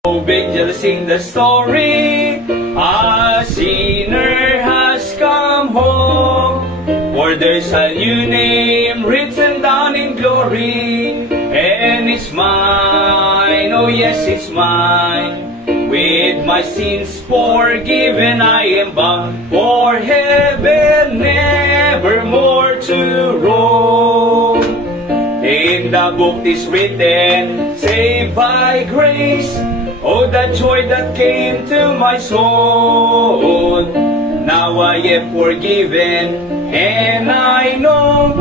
Angels sing the story, a sinner has come home. For there's a new name written down in glory, and it's mine, oh yes it's mine. With my sins forgiven I am bound for heaven, never more to roam. In the book is written, saved by grace. Oh, the joy that came to my soul. Now I am forgiven, and I know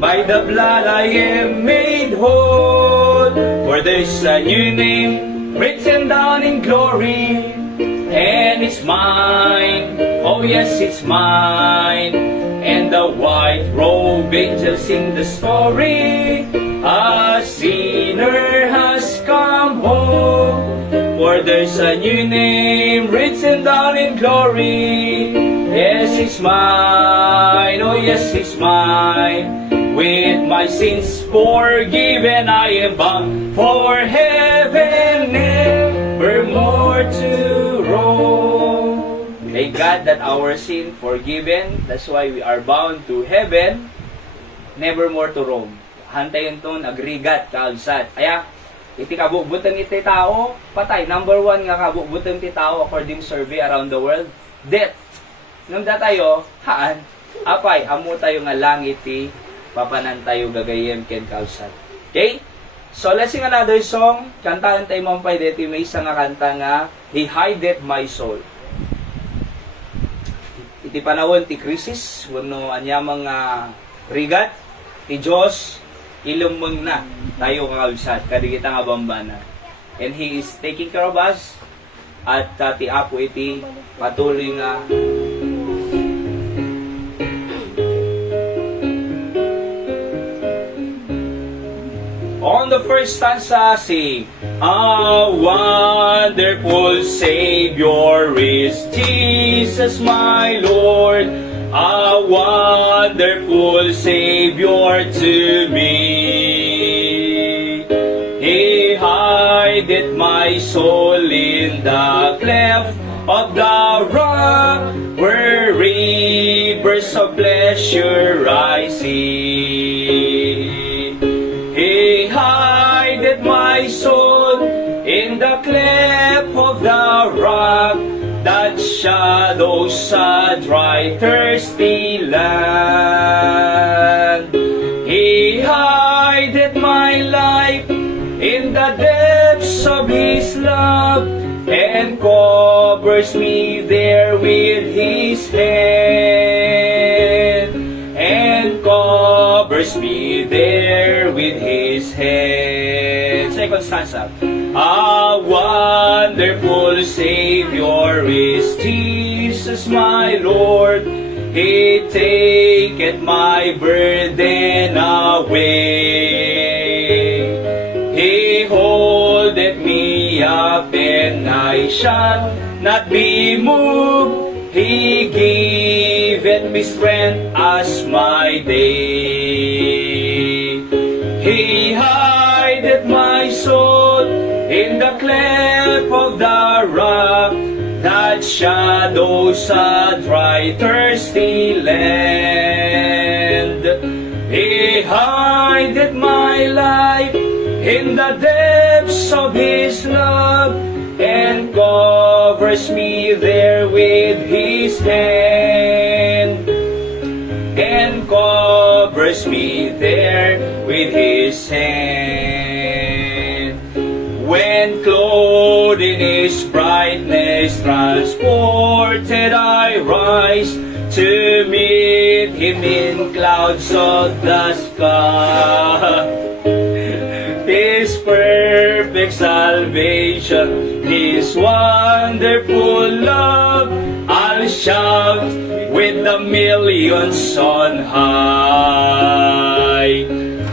by the blood I am made whole. For there's a new name written down in glory, and it's mine. Oh yes, it's mine. And the white robe angels sing the story, a sinner has come home. For there's a new name written down in glory. Yes, it's mine, oh yes, it's mine. With my sins forgiven I am bound for heaven, never more to roam. Thank God that our sin forgiven. That's why we are bound to heaven, never more to roam. Hantayon ton agrigat kaulsat. Kaya iti kabukbutan iti tao, patay. Number 1 nga kabukbutan iti tao according survey around the world, death. Nung da tayo, haan, apay, amo tayo nga lang iti, papanan tayo gagayem ken kausat. Okay? So let's sing another song. Kantahan tayo mampay dito, may isang nga kanta nga, He hideth my soul. Iti panahon ti krisis, wano anyamang rigat, ti Diyos, ilumang na tayo kausat, kadigita nga bambana. And He is taking care of us, at ti Apo iti patuloy nga on the first stanza, sing, a wonderful Savior is Jesus my Lord, a wonderful Savior to me. He hideth my soul in the cleft of the rock, where rivers of pleasure I see. He hideth my soul in the cleft of the rock, that shadows a dry, thirsty land. He hideth my life in the depths of His love, and covers me there with His hand, and covers me there with His hand. Second stanza. A wonderful Savior is Jesus my Lord, He taketh my burden away. He holdeth me up, and I shall not be moved. He giveth me strength as my day. He hideth my soul in the cleft of the rock, that shadows a dry, thirsty land. He hideth my life in the depths of His love, and covers me there with His hand, and covers me there with His hand. When clothed in His brightness, transported I rise, to meet Him in clouds of the sky. His perfect salvation, His wonderful love, I'll shout with the millions on high.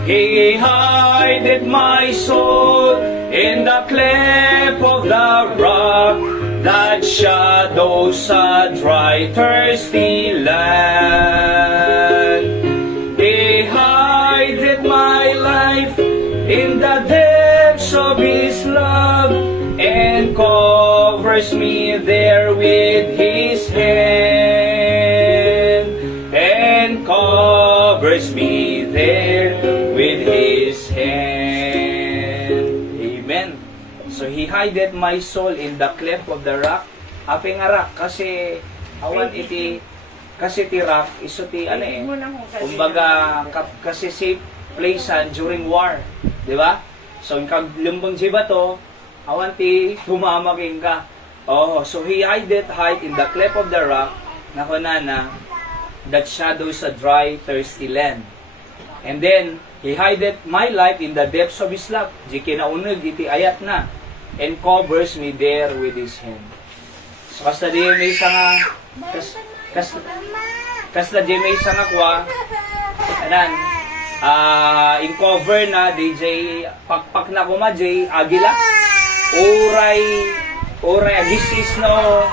He hideth my soul in the cleft of the rock, that shadows a dry, thirsty land. He hideth my life in the depths of His love, and covers me there with His hand, and covers me there with His hand. Amen. So He hideth my soul in the cleft of the rock. Ape nga rock kasi awan iti kasi ti rock iso ti ano eh. Kumbaga kasi safe place during war, di ba? So kag lumbang jiba to, awan ti humamaging ka. Oh, so He hideth in the cleft of the rock, nakunana, that shadows a dry, thirsty land. And then, He hideth my life in the depths of His love. Di kinaunog iti ayat na. And covers me there with His hand. So, kasta di may isa nga, kasta di may isa nga kwa, anan, in cover na, DJ, pakpak na kuma, J, agila, Uray agisis no.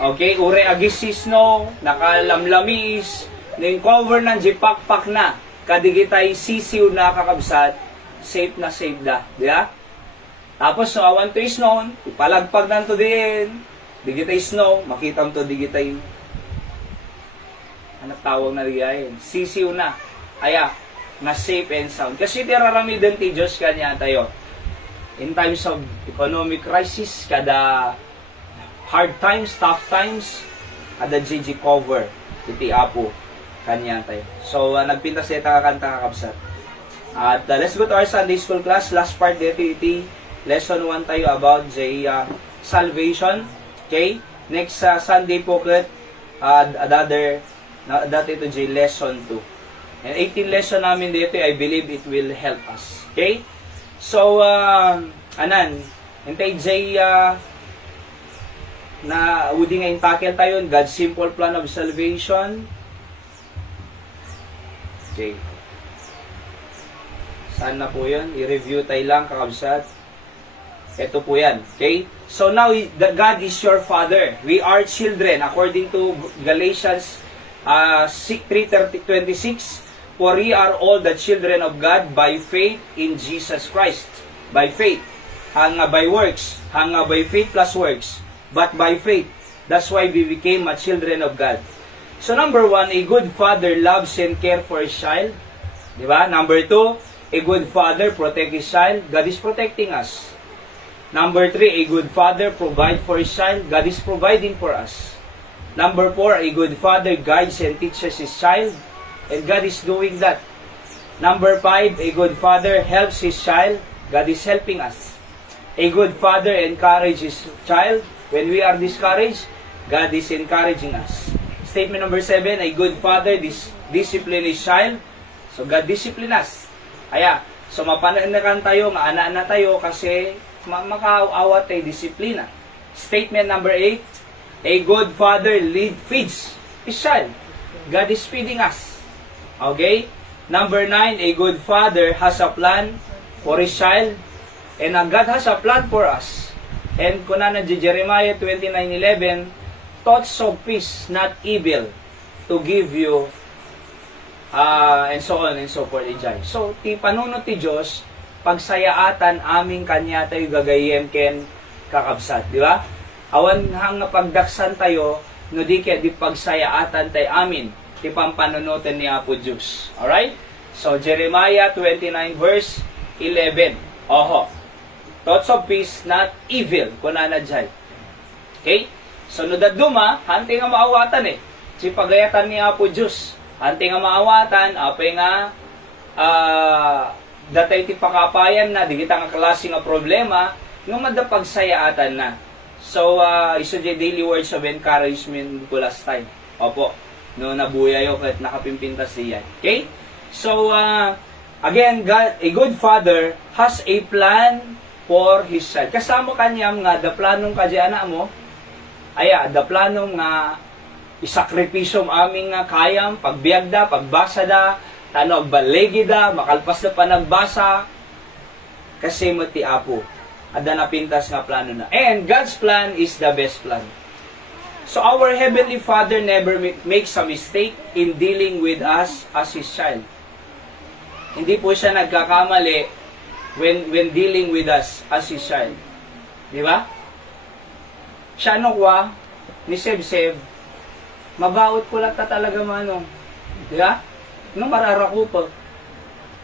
Okay, uray agisis no. Nakalamlamis. Ning cover ng jipakpak na. Kadigitay sisiw na kakabsat. Safe na safe da. Diya? Tapos no, awan to is known. Ipalagpag nanto din. Digitay snow. Makita mo to digitay. Anak tawag na riyayin. Sisiw na. Aya. Na safe and sound. Kasi tiraramidan ti Diyos kanya tayo. In times of economic crisis, kada hard times, tough times, kada GG cover, iti apo, kanya tayo. So, nagpinta siya kanta kakabsat. At let's go to our Sunday school class. Last part dito, iti lesson 1 tayo about the salvation. Okay? Next Sunday po, another, that ito the lesson 2. And 18 lesson namin dito, I believe it will help us. Okay? So, anan, hintay Jay, na udi nga tackle tayo, God's simple plan of salvation. Okay. Saan na po yun? I-review tayo lang, kakabsat. Ito po yan. Okay? So now, God is your Father. We are children, according to Galatians 3:26. For ye are all the children of God by faith in Jesus Christ. By faith. Hanga by works. Hanga by faith plus works. But by faith. That's why we became a children of God. So number 1, a good father loves and cares for his child. Diba? Number 2, a good father protects his child. God is protecting us. Number 3, a good father provides for his child. God is providing for us. Number 4, a good father guides and teaches his child. And God is doing that. Number 5, a good father helps his child. God is helping us. A good father encourages his child. When we are discouraged, God is encouraging us. Statement number 7, a good father disciplines his child. So God discipline us. Aya, so mapananakan tayo, maanaan na tayo kasi makaawa tayo disiplina. Statement number 8, a good father feeds his child. God is feeding us. Okay? Number 9, a good father has a plan for his child. And God has a plan for us. And kuna na Jeremiah 29:11, thoughts of peace, not evil, to give you and so on and so forth. So, ti panunot ti Diyos, pagsayaatan aming kanya tayo gagayem ken kakabsat. Di ba? Awan hang pagdaksan tayo, no di kaya di pagsayaatan tayo amin, ti pampanunutan ni Apo Diyos. Alright? So, Jeremiah 29 verse 11. Oho. Thoughts of peace, not evil. Kunana dyan. Okay? So, no daduma, hanti nga maawatan eh. Si pagayatan ni Apo Diyos. Hanti nga maawatan, apay nga datay ti pakapayan na, di kita nga klase nga problema, nga madapagsayaatan na. So, iso di daily words of encouragement ko last time. Opo, no nabuya yo kahit nakapimpintas siya. Okay? So, again, God, a good father has a plan for his child. Kasama kanyam nga, the planong kadyana mo, the planong nga, isakripisyo aming nga kayam, pagbiagda, pagbasa da, tanog balegi da, makalpas na panagbasa, kasi mati Apo. Ada na pintas nga plano na. And God's plan is the best plan. So our Heavenly Father never makes a mistake in dealing with us as His child. Hindi po siya nagkakamali when dealing with us as His child. Di ba? siya ano kwa, ni Seb, mabaot ko lang ta talaga manong. Di ba? No, mararako pa.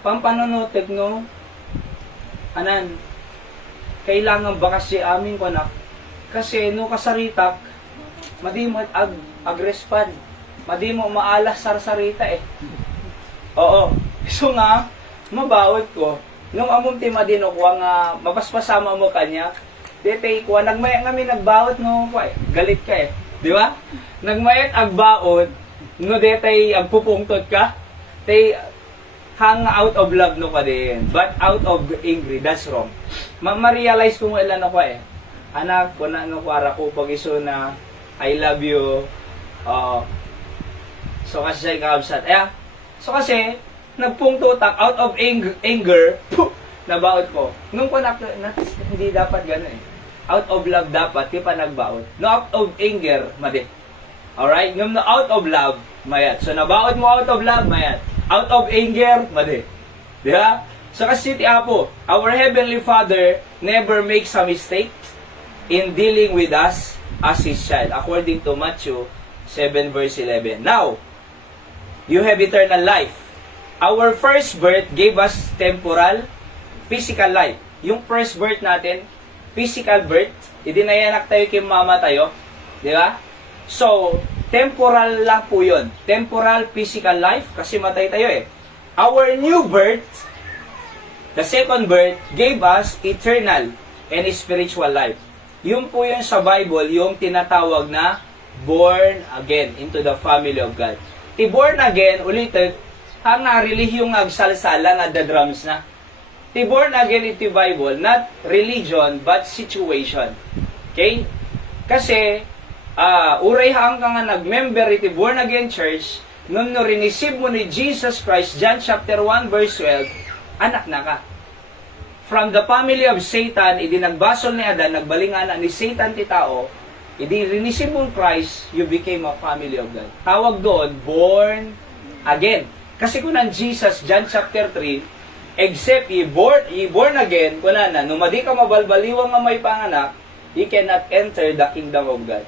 Pampanonotek, no? Anan, kailangan bakas si amin ko na. Kasi, no, kasaritak, madi mo agrespad. Madi mo maalas sarsarita eh. Oo. So nga, mabawat ko. Nung amunti madino ko nga, mapaspasama mo kanya, detay ko, nagmayat kami nagbawat no, galit ka eh. Di ba? Nagmayat agbaot, no detay agpupungtot ka, tay hang out of love no ka din. But out of angry, that's wrong. Ma-realize ko mo ilan ako eh. Anak, ko na no kwara ko pag iso na I love you. So kasi siya ikabsat. So kasi, nagpungtutak out of anger, nabaot ko. Nung ko hindi dapat gano'n eh. Out of love dapat, di pa nagbaot. No, out of anger, madi. Alright? Nung out of love, mayat. So, nabaot mo out of love, mayat. Out of anger, madi. Di ba? So, kasi ti Apo, our Heavenly Father never makes a mistake in dealing with us as His child. According to Matthew 7 verse 11. Now, you have eternal life. Our first birth gave us temporal, physical life. Yung first birth natin, physical birth, idinayanak tayo kay mama tayo. Di ba? So, temporal lang po yun. Temporal, physical life, kasi matay tayo eh. Our new birth, the second birth, gave us eternal and spiritual life. Yun po yun sa Bible, yung tinatawag na born again into the family of God. Born again, ulitin, ang relihiyong agsalsala nga the drums na. Born again iti Bible, not religion, but situation. Okay? Kasi, uray hang ka nga nag-member iti born again church, nung no rinisib mo ni Jesus Christ, John chapter 1 verse 12, anak na ka. From the family of Satan, idi nagbasol ni Adan, nagbalingana ni Satan ti tao, idi rinisib mo Christ, you became a family of God. Tawag doon, born again. Kasi kung ang Jesus, John chapter 3, except ye born again, kuna na, numadi ka mabalbaliwang nga may panganak, ye cannot enter the kingdom of God.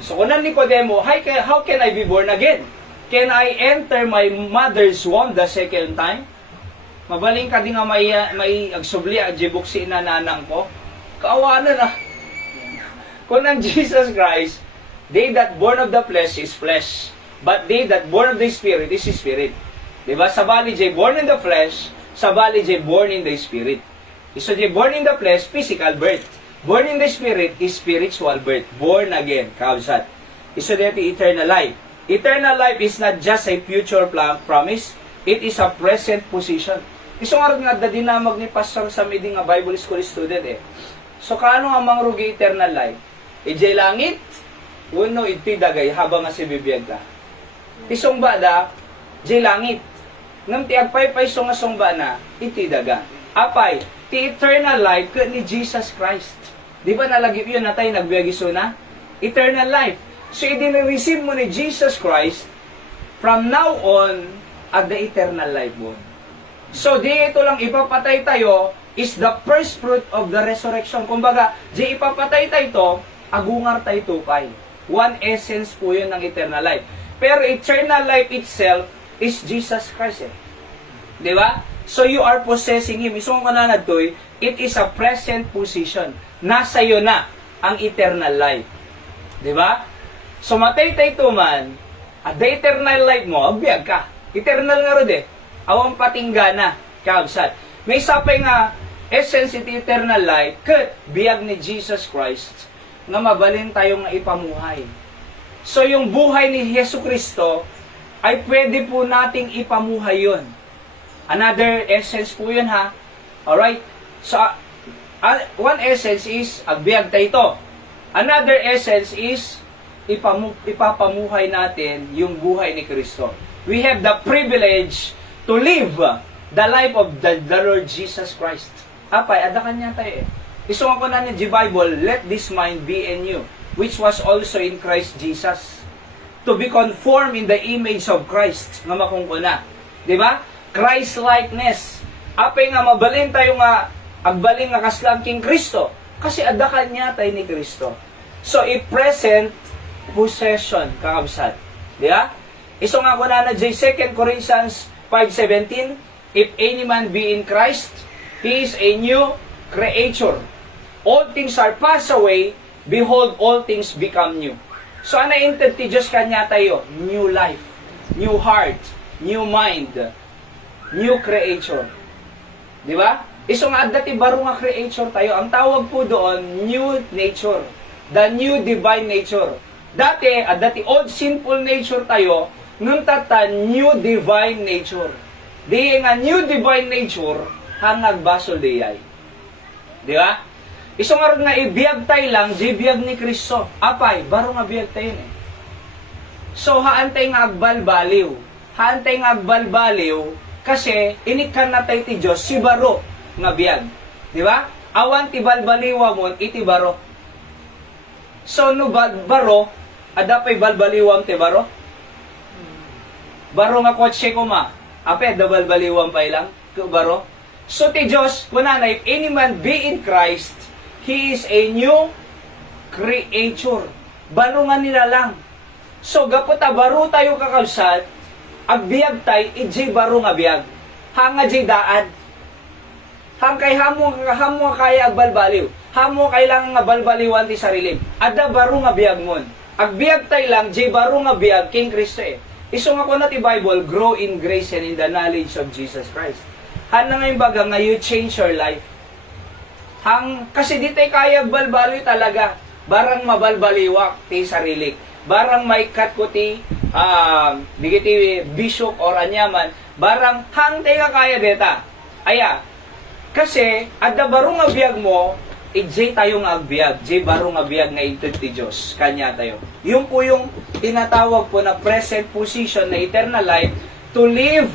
So kung Nicodemo, how can I be born again? Can I enter my mother's womb the second time? Mabaling ka di nga may agsubli, agjibuksi na nanang ko. Kaawanan na. Kung ang Jesus Christ, they that born of the flesh is flesh, but they that born of the Spirit is Spirit. Diba? Sabali jay born in the flesh, sabali jay born in the Spirit. So jay born in the flesh, physical birth. Born in the Spirit is spiritual birth. Born again, kausat. So dito eternal life. Eternal life is not just a future promise, it is a present position. Iso nga rin nga dadinamag ni Pastor sa meeting nga Bible School student eh. So kaano nga mangrugi eternal life? Ijay langit, uno iti dagay habang nga si bibiyag ka. Isong bada, jay langit. Nang ti agpay-pay so nga song ba na, iti daga. Apay, ti eternal life ka ni Jesus Christ. Di ba nalagip yun na tayo nagbiyagiso na? Eternal life. So, idin-receive mo ni Jesus Christ from now on at the eternal life mo. So, di ito lang ipapatay tayo is the first fruit of the resurrection. Kumbaga, di ipapatay tayo ito, agungar tayo tukay. One essence po yun ng eternal life. Pero eternal life itself is Jesus Christ. Di ba? So, you are possessing Him. Isong kananad to, it is a present position. Nasa iyo na ang eternal life. Di ba? So, matay tayo man, at the eternal life mo, abiyag ka. Eternal nga rin eh. Awang patinggana, kaabsat. May sapay nga, essence iti eternal life, kat biyag ni Jesus Christ, nga mabalin tayo nga ipamuhay. So, yung buhay ni Yesu Kristo, ay pwede po nating ipamuhay yun. Another essence po yun ha. Alright? So, one essence is, agbiag tayo ito. Another essence is, ipapamuhay natin yung buhay ni Kristo. We have the privilege to live the life of the Lord Jesus Christ. Apay, adakan niya tayo eh. Isungan ko na ni Bible, let this mind be in you, which was also in Christ Jesus. To be conformed in the image of Christ. Nga makungkuna. Diba? Christ-likeness. Apay nga mabalin tayo nga, agbalin nga kaslang king Kristo. Kasi adakan niya tayo ni Kristo. So, i-present possession, kakabsat. Di ba? Iso nga ko na 2 Corinthians 5:17, if any man be in Christ, he is a new creature. All things are passed away, behold, all things become new. So, ano intent ti Diyos kanya tayo? New life, new heart, new mind, new creature. Di ba? Iso nga dati baro nga creature tayo. Ang tawag po doon, new nature. The new divine nature. Dati, dati old sinful nature tayo, nung tata, new divine nature. Di nga new divine nature, hangag basol diyay. Di ba? Iso nga rin nga ibiyag tayo lang, di biyag ni Kristo. Apay, baro nga biyag tayo eh. So, haantay nga agbalbaliw. Haantay nga agbalbaliw, kasi inikan na tayo ti Diyos, si baro nga biyag. Di ba? Awan ti balbaliwa mo, iti baro. So, no baro, adapay balbaliwam ti baro? Baro nga kotse ko ma. Ape, da balbaliwam pa ilang? Baro? So, ti Diyos, kunana, if any man be in Christ, he is a new creature. Baro nga nila lang. So, gaputa, baro tayo kakabsat, agbiag tayo, iji baro nga biag. Hanga jay daan. Hang kay hamo kaya agbalbaliw. Hamo kailangan nga balbaliwan ti sarili. Ada baro nga biag mon. Agbiag tayo lang, jay baro nga biag, King Kristo eh. Iso nga ko na ti Bible, grow in grace and in the knowledge of Jesus Christ. Hana nga yung baga nga you change your life. Kasi di tayo kaya balbaliw talaga. Barang mabalbaliwak ti sarili. Barang may kat ko ti bigiti bishop or anyaman. Barang hang tayo kaya deta. Aya, kasi adda baro nga biag mo, ijay tayo nga agbiag. Jay baro nga biag nga itud ti Diyos. Kanya tayo. Yung po yung tinatawag po na present position na eternal life to live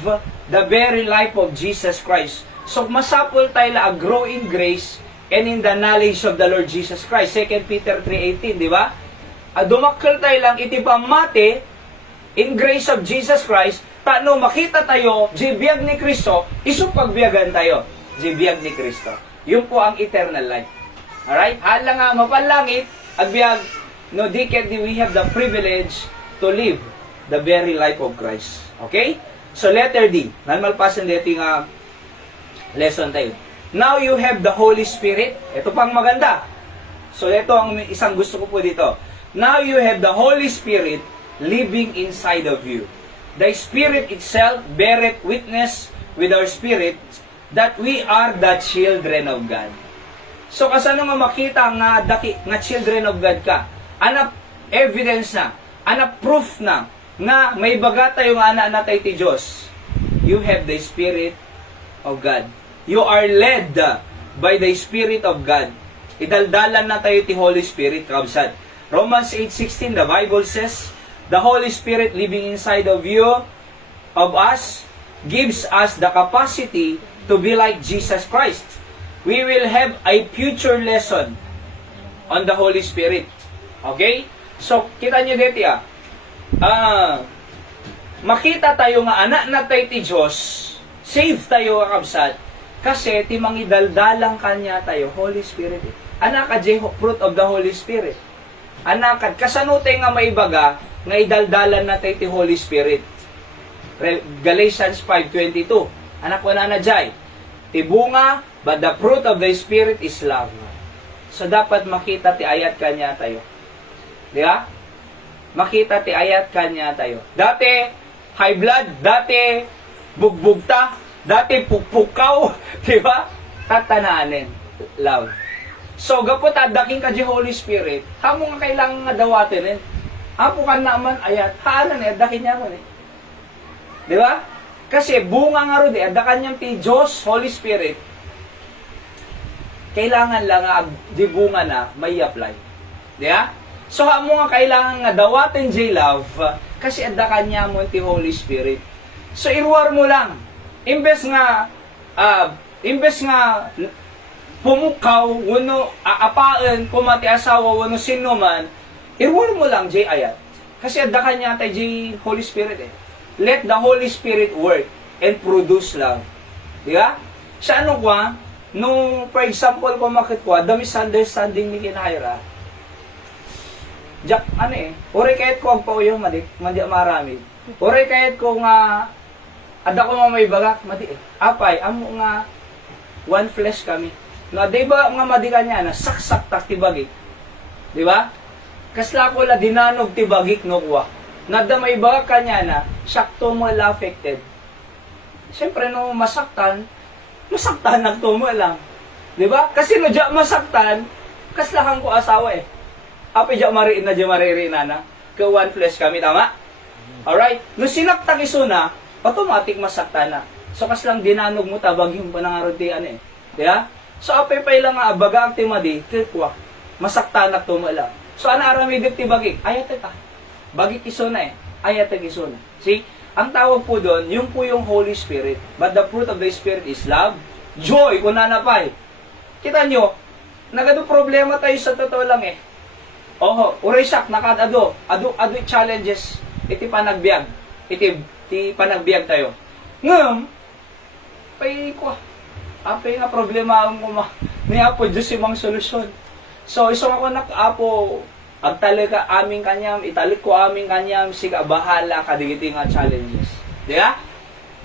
the very life of Jesus Christ. So, masapol tayo la grow in grace and in the knowledge of the Lord Jesus Christ. 2 Peter 3:18, di ba? Dumakkel tayo lang iti pamati in grace of Jesus Christ, tano makita tayo, jibiyag ni Kristo, isong pagbiyagan tayo, jibiyag ni Kristo. Yun po ang eternal life. Alright? Hala nga, mapalangit, agbiag, no, di we have the privilege to live the very life of Christ. Okay? So, letter D. Nalmalpasan dito nga lesson tayo. Now you have the Holy Spirit. Ito pang maganda. So, ito ang isang gusto ko po dito. Now you have the Holy Spirit living inside of you. The Spirit itself beareth witness with our spirit that we are the children of God. So, kasano nga makita nga children of God ka? Ana evidence na, ana proof na, nga may baga tayo nga anak na tayo ti Diyos. You have the Spirit of God. You are led by the Spirit of God. Idaldalan na tayo ti Holy Spirit, kabsat. Romans 8:16, the Bible says, the Holy Spirit living inside of you, of us, gives us the capacity to be like Jesus Christ. We will have a future lesson on the Holy Spirit. Okay? So, kita nyo dito makita tayo nga anak na tayo ti Diyos, save tayo kakabsat, kasi timang idaldalang kanya tayo, Holy Spirit. Anak ka fruit of the Holy Spirit. Anak ka, kasano tayo nga maibaga, nga idaldalan na tayo ti Holy Spirit. Galatians 5:22. Anak ko na jay, tibunga, but the fruit of the Spirit is love. So, dapat makita ti ayat kanya tayo. Di ba? Makita ti ayat kanya tayo. Dati, high blood. Dati, bugbugta. Dati, pukpukaw. Di ba? Tatananin. Love. So, gapot daking ka di Holy Spirit, hamo nga kailangan nga dawatin eh. Apo ka naman ayat, haanan eh, dakin niya man eh. Di ba? Kasi bunga nga ro di, adakan niyang ti Diyos, Holy Spirit, kailangan lang nga di bunga na may apply. Di ba? So, hamo nga kailangan nga dawatin di love, kasi adakan niya mo ti Holy Spirit. So, iruwar mo lang. Imbes nga pumukaw, wano aapaan, kumati asawa, wano sino man, iruwar mo lang, jay ayat. Kasi adakan niya tayo, jay Holy Spirit eh. Let the Holy Spirit work and produce love. Di ba? Sa ano kwa, nung, for example, kung makit kwa, the misunderstanding ni Kinahira, Uri kahit ko ang pauyo, madi marami. Uri kahit ko nga, ada ko nga may bagak, madi apay, amo nga, one flesh kami. No, di ba nga madi kanya na, saksak tak tibagik. Di ba? Kasla ko la dinanog tibagik no kuwa. Nada may bagak kanya na, sakto mo la affected. Siyempre, no, masaktan nagtumo lang. Di ba? Kasi no, diya masaktan, kaslahan ko asawa eh. Api diya mariin na. Ka one flesh kami, tama? Alright? No sinaktak iso na, automatic masaktan na. So kaslang dinanog mo tabag yung panangaruntian eh. Di ba? So apay pa ilang nga, baga ang timadi, kikwa, masaktan nagtumo lang. So ana aramidip ti bagik, ayat ta. Bagik iso na eh. Ayat iso na. See? Ang tawag po doon, yung po yung Holy Spirit. But the fruit of the Spirit is love, joy, kunanapay. Kita nyo, nagado problema tayo sa totoo lang eh. Oho, urisak, ado challenges, iti panagbiag. Iti panagbiag tayo. Ngam, pay ko, apay nga problema ang niya po Diyos imang solusyon. So, isong ako apo, agtalik ka aming kanyam, italik ko aming kanyam, siga bahala kadigiti nga challenges. Diya?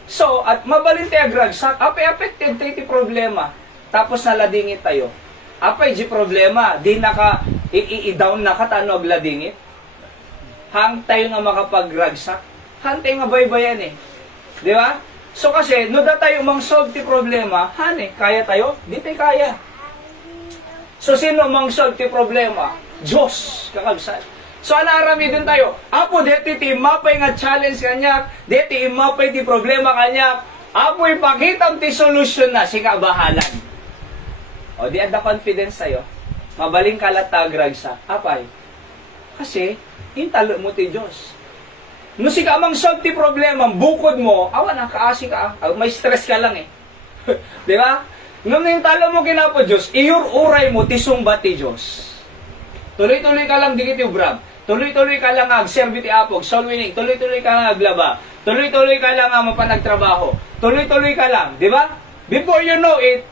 So, at mabalin tayo agragsak, apay affected tayo iti problema. Tapos naladingit tayo. Apay di problema, di naka, i-down na katanog ladingit. Hang tayo nga makapagragsak. Hang tayo nga baybayan eh. Di ba? So kasi, no da tayo mang-solve ti problema, kaya tayo? Di tayo kaya. So sino mang-solve ti problema? Diyos, kakabsat. So anarami din tayo. Apo, deti ti mapay nga challenge kanyak, deti mapay ti problema kanyak, apo ipakitam ti solution na, sika bahalan. O di ada confidence sa'yo, mabaling kalatag ragsa. Apay? Kasi, hintalo mo ti Diyos. No si ka mang solve ti problema, bukod mo, awan na, kaasi ka, may stress ka lang eh. Di ba? Nung hintalo mo kinapo Diyos, iuray mo ti sumba ti Diyos. Tuloy-tuloy ka lang digit yung brab. Tuloy-tuloy ka lang ag-serve ti apog, soul winning. Tuloy-tuloy ka lang aglaba. Tuloy-tuloy ka lang mapanagtrabaho. Tuloy-tuloy ka lang, di ba? Before you know it,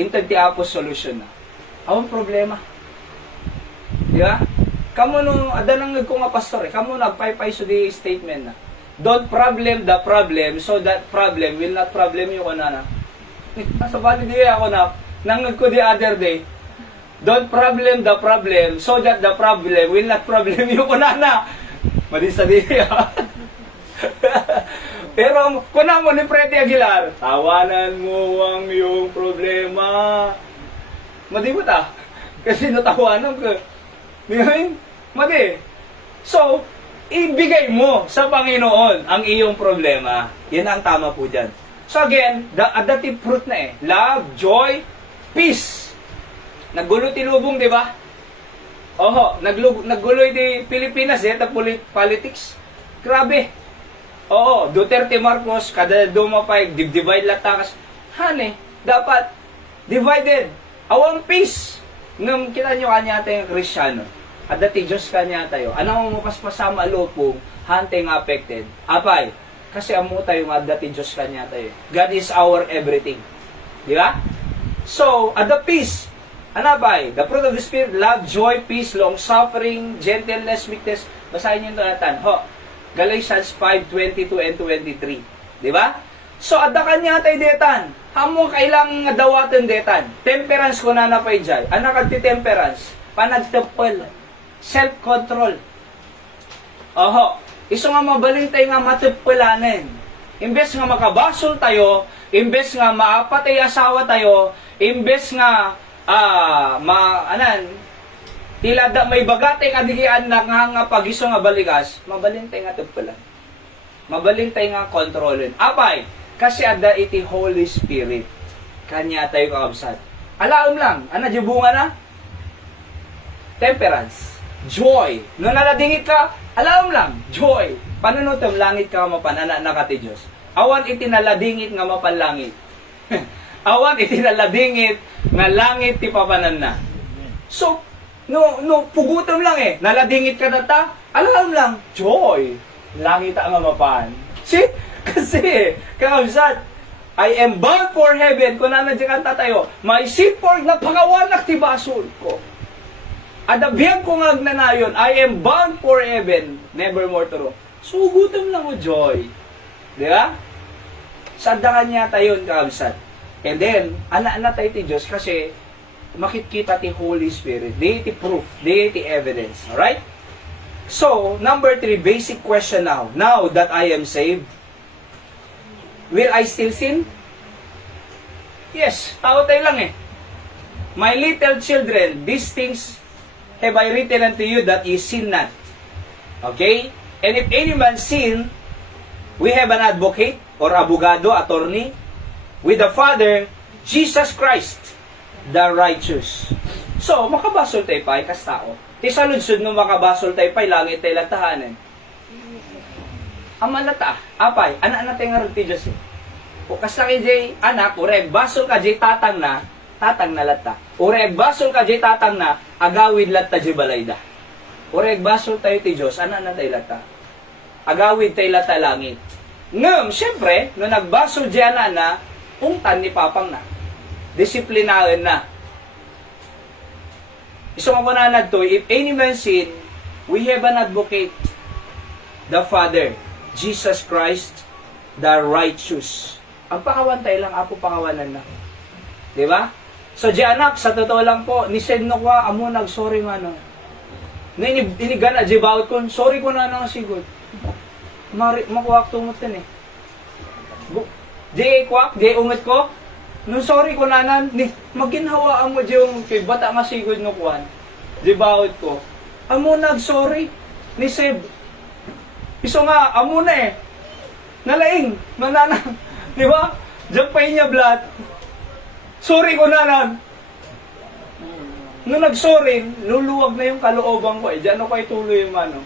intend ti apos solution na. Awang problema. Di ba? Kamu nung, adanang ko nga pastor eh, kamu nagpay-pay so di statement na. Don't problem the problem so that problem will not problem you na. Sa bali di ako na, nangag ko the other day, don't problem the problem so that the problem will not problem you na. Madisa di Pero kung mo ni Freddy Aguilar, tawanan mo ang iyong problema. Madi mo ta? Kasi natawanan ko. Ngayon, madi. So, ibigay mo sa Panginoon ang iyong problema. Yan ang tama po dyan. So again, the adaptive fruit na eh. Love, joy, peace. Naggulo ti lubong, di ba? Oho, nagguloy di Pilipinas, politics. Grabe. Oo, Duterte Marcos, kada dumapay, divide latakas. Dapat divided. Awang peace. Nung kita nyo kanya tayo Kristyano, at dati Diyos kanya tayo, anong mo paspasama lupong, hanteng affected. Apay, kasi amo tayo nga dati Diyos kanya tayo. God is our everything. Di ba? So, at the peace, ano ba? The fruit of the Spirit, love, joy, peace, long-suffering, gentleness, meekness. Basahin nyo ito natin. Galatians 5:22 and 23. Di ba? So, ada kanya tayo detan. Hamong kailang dawaten detan. Temperance ko na napay dyan. Anak at temperance. Panagtapal. Self-control. Oho. Iso nga mabaling tayo nga matapalanin. Imbes nga makabasol tayo, imbes nga maapatay asawa tayo, imbes nga tila da may bagatay nga digian na nga pagiso nga baligas, mabalintay nga tagpalan. Mabalintay nga kontrolin. Apay, kasi ada iti Holy Spirit. Kanya tayo kakabsat. Alaom lang, jubunga na? Temperance. Joy. No naladingit ka, alaom lang, joy. Panunutom, langit ka mapanana na kati Diyos. Awan iti naladingit nga mapanlangit. Awan iti naladingit nga langit ti papanan na. So, no, pugutom lang eh. Naladingit ka na ta, alam lang, joy. Langit nga mapan. See? Kasi, kakabsat, I am bound for heaven. Kung nanadyan kanta tayo, may seat for na pangawanak ti basol ko. Adabiyag ko nga agnanayon, I am bound for heaven, nevermore to roam. Sugutom lang mo joy. Di ba? Sadakan niya tayo kakabsat. And then, ana-ana tayo ti Diyos kasi makikita ti Holy Spirit. Deity proof, deity evidence. Alright? So, number 3, basic question now. Now that I am saved, will I still sin? Yes, tao tayo lang eh. My little children, these things have I written unto you that ye sin not. Okay? And if any man sin, we have an advocate or abogado, attorney, with the Father, Jesus Christ, the righteous. So, makabasol tayo pa, kas tao. Ti sa lunsod no makabasol tayo pa, langit tayo latahanan. Aman lata, apay, anak tayo nga rin ti Diyos eh. O kasta kay jay, anak, ureg, basol ka jay tatang na lata. Ureg, basol ka jay tatang na, agawid lata jay balayda. Ureg, basol tayo ti Diyos, anak tayo lata. Agawid tayo lata langit. Ngam, syempre, no nagbasol jay anak na, ungtan ni papang na. Disiplinaan na. Isang ako na to, if any man sin, we have an advocate, the Father, Jesus Christ, the righteous. Ang pakawantay lang, ako pakawanan na. Di ba? So, di anak, sa totoo lang po, ni send no kwa, amo nag-sorry man no. Inigana, di bawat ko, sorry ko na nang sigod. Makuwak tumutin eh. Di kwak, di ungat ko, nung sorry ko nanan, maginhawaan mo di yung kay bata nga sigod no kwan. Di bawat ko. Amo nag-sorry, ni Seb. Iso nga, amo na eh. Nalaing, mananang. Di ba? Diyan pa niya blat. Sorry ko nanan. Nung nag-sorry, luluwag na yung kalooban ko eh. Diyan ako ituloy yung ano.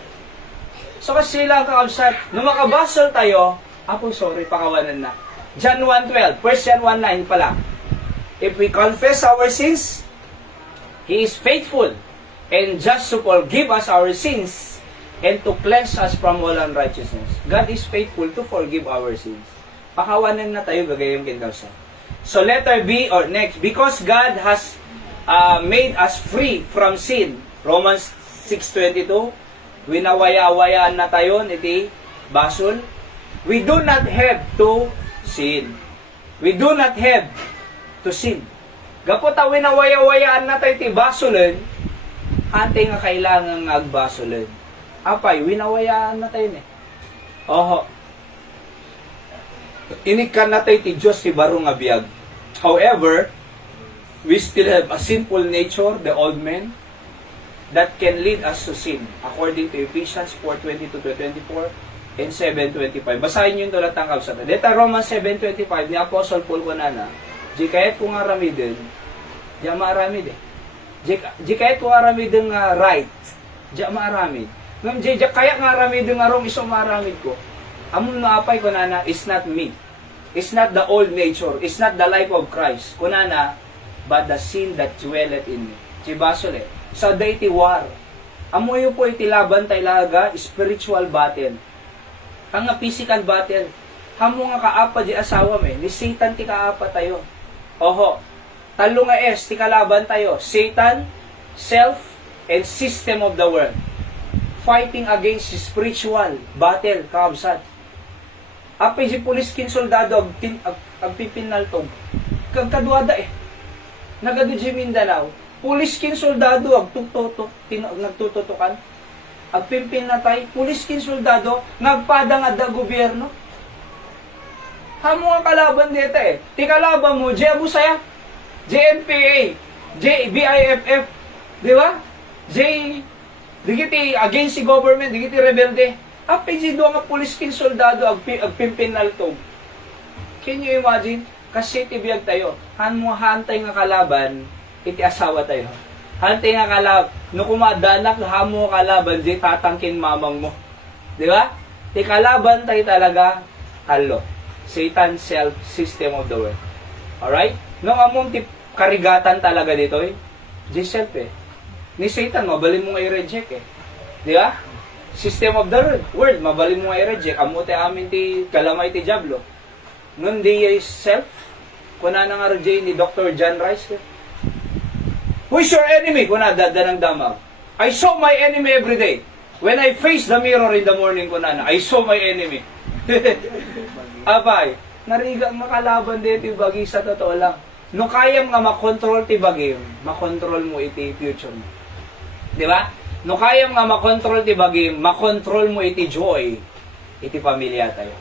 So kasi sila kakabsat, nung makabasol tayo, ako sorry, pakawanan na. John 1:12, 1 John 1:9 pala. If we confess our sins, He is faithful and just to forgive us our sins and to cleanse us from all unrighteousness. God is faithful to forgive our sins. Pakawanan na tayo gagayang kinausa. So letter B or next, because God has made us free from sin. Romans 6:22, winawaya-wayaan na tayo iti basol. We do not have to sin. We do not have to sin. Gapot winawaya-wayaan na tayo iti basolin, ante nga kailangan nga agbasolin. Apay, winawayaan na tayo eh. Oho. Inikan na tayo ti Diyos si baro nga biyag. However, we still have a sinful nature, the old man, that can lead us to sin. According to Ephesians 4:20-24 and 7:25. Basahin nyo yung tulat ng kabsat. Dito Romans 7:25 ni Apostle Paul ko na di kahit kung aramidin, di maaramid eh. Di kahit kung aramidin nga right, di maaramid. Ngam di kaya nga aramidin nga rong isang maaramid ko. Amon na apay ko na is not me. It's not the old nature. It's not the life of Christ. Kunana, but the sin that dwelleth in me. Si basol eh. Sa deity war. Amoy po itilaban tayo laga, spiritual battle. Ang nga physical battle. Hamo nga kaapa di asawa me. Ni Satan ti kaapa tayo. Oho. Talo nga ti kalaban tayo. Satan, self, and system of the world. Fighting against spiritual battle, kakabsat. Apay si pulis kin soldado ag pipinaltog. Kagkaduada eh. Nagado di Mindanao. Pulis kin soldado ag tututok, nagtututukan. Ag pimpinatay, pulis kin soldado nagpada nga da gobyerno. Hamo nga kalaban dito eh. Ti kalaban mo, J. Abusaya, JNPA, BIFF, di ba? Digiti against si government, digiti rebelde. Apay di doon nga pulis kin soldado ag pimpinaltog. Can you imagine? Kasi tibiyag tayo, hantay nga kalaban, iti asawa tayo. Hantay nga kalaban, no kumadanak, hamo kalaban, di tatangkin mamang mo. Di ba? Ti kalaban tayo talaga, halo. Satan, self, system of the world. Alright? Nung among karigatan talaga dito eh, di self eh. Ni Satan, mabalin mo nga i-reject eh. Di ba? System of the world, mabalin mo nga i-reject. Amo te amin ti kalamay ti Diablo. Nun di self, kuna na nga reject ni Dr. John Rice. Who is your enemy? Kuna, dadanang damag. I saw my enemy every day. When I face the mirror in the morning ko na, I saw my enemy. Abay, narigang makalaban din ti bagi sa totoo lang. No kayam nga makontrol ti bagi, makontrol mo iti future mo. Di ba? No kayam nga makontrol ti bagi, makontrol mo iti joy, iti pamilya tayo.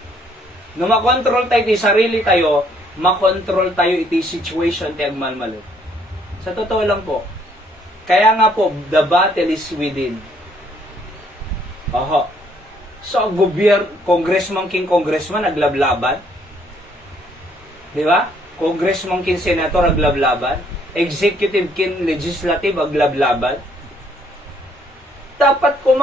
No makontrol tayo iti sarili tayo, makontrol tayo iti situation ti agmalmalot. Sa totoo lang po, kaya nga po, the battle is within. Oho. So, congressman king congressman, naglablaban. Di ba? Congressman king senator, naglablaban. Executive king legislative, naglablaban. Dapat ko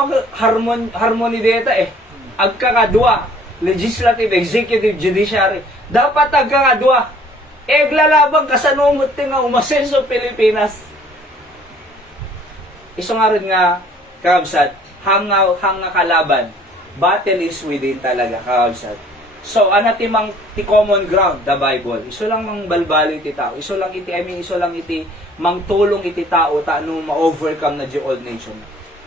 harmony data eh. Agkakadwa. Legislative, executive, judiciary. Dapat agkakadwa. Eglalabang kasanumot nga umasenso Pilipinas. Iso nga rin nga, kabsat, hang nga kalaban. Battle is within talaga, kabsat. So, timang ti common ground, the Bible. Iso lang mang balbalo iti tao. Iso lang iti mang tulong iti tao no ma-overcome na di old nation.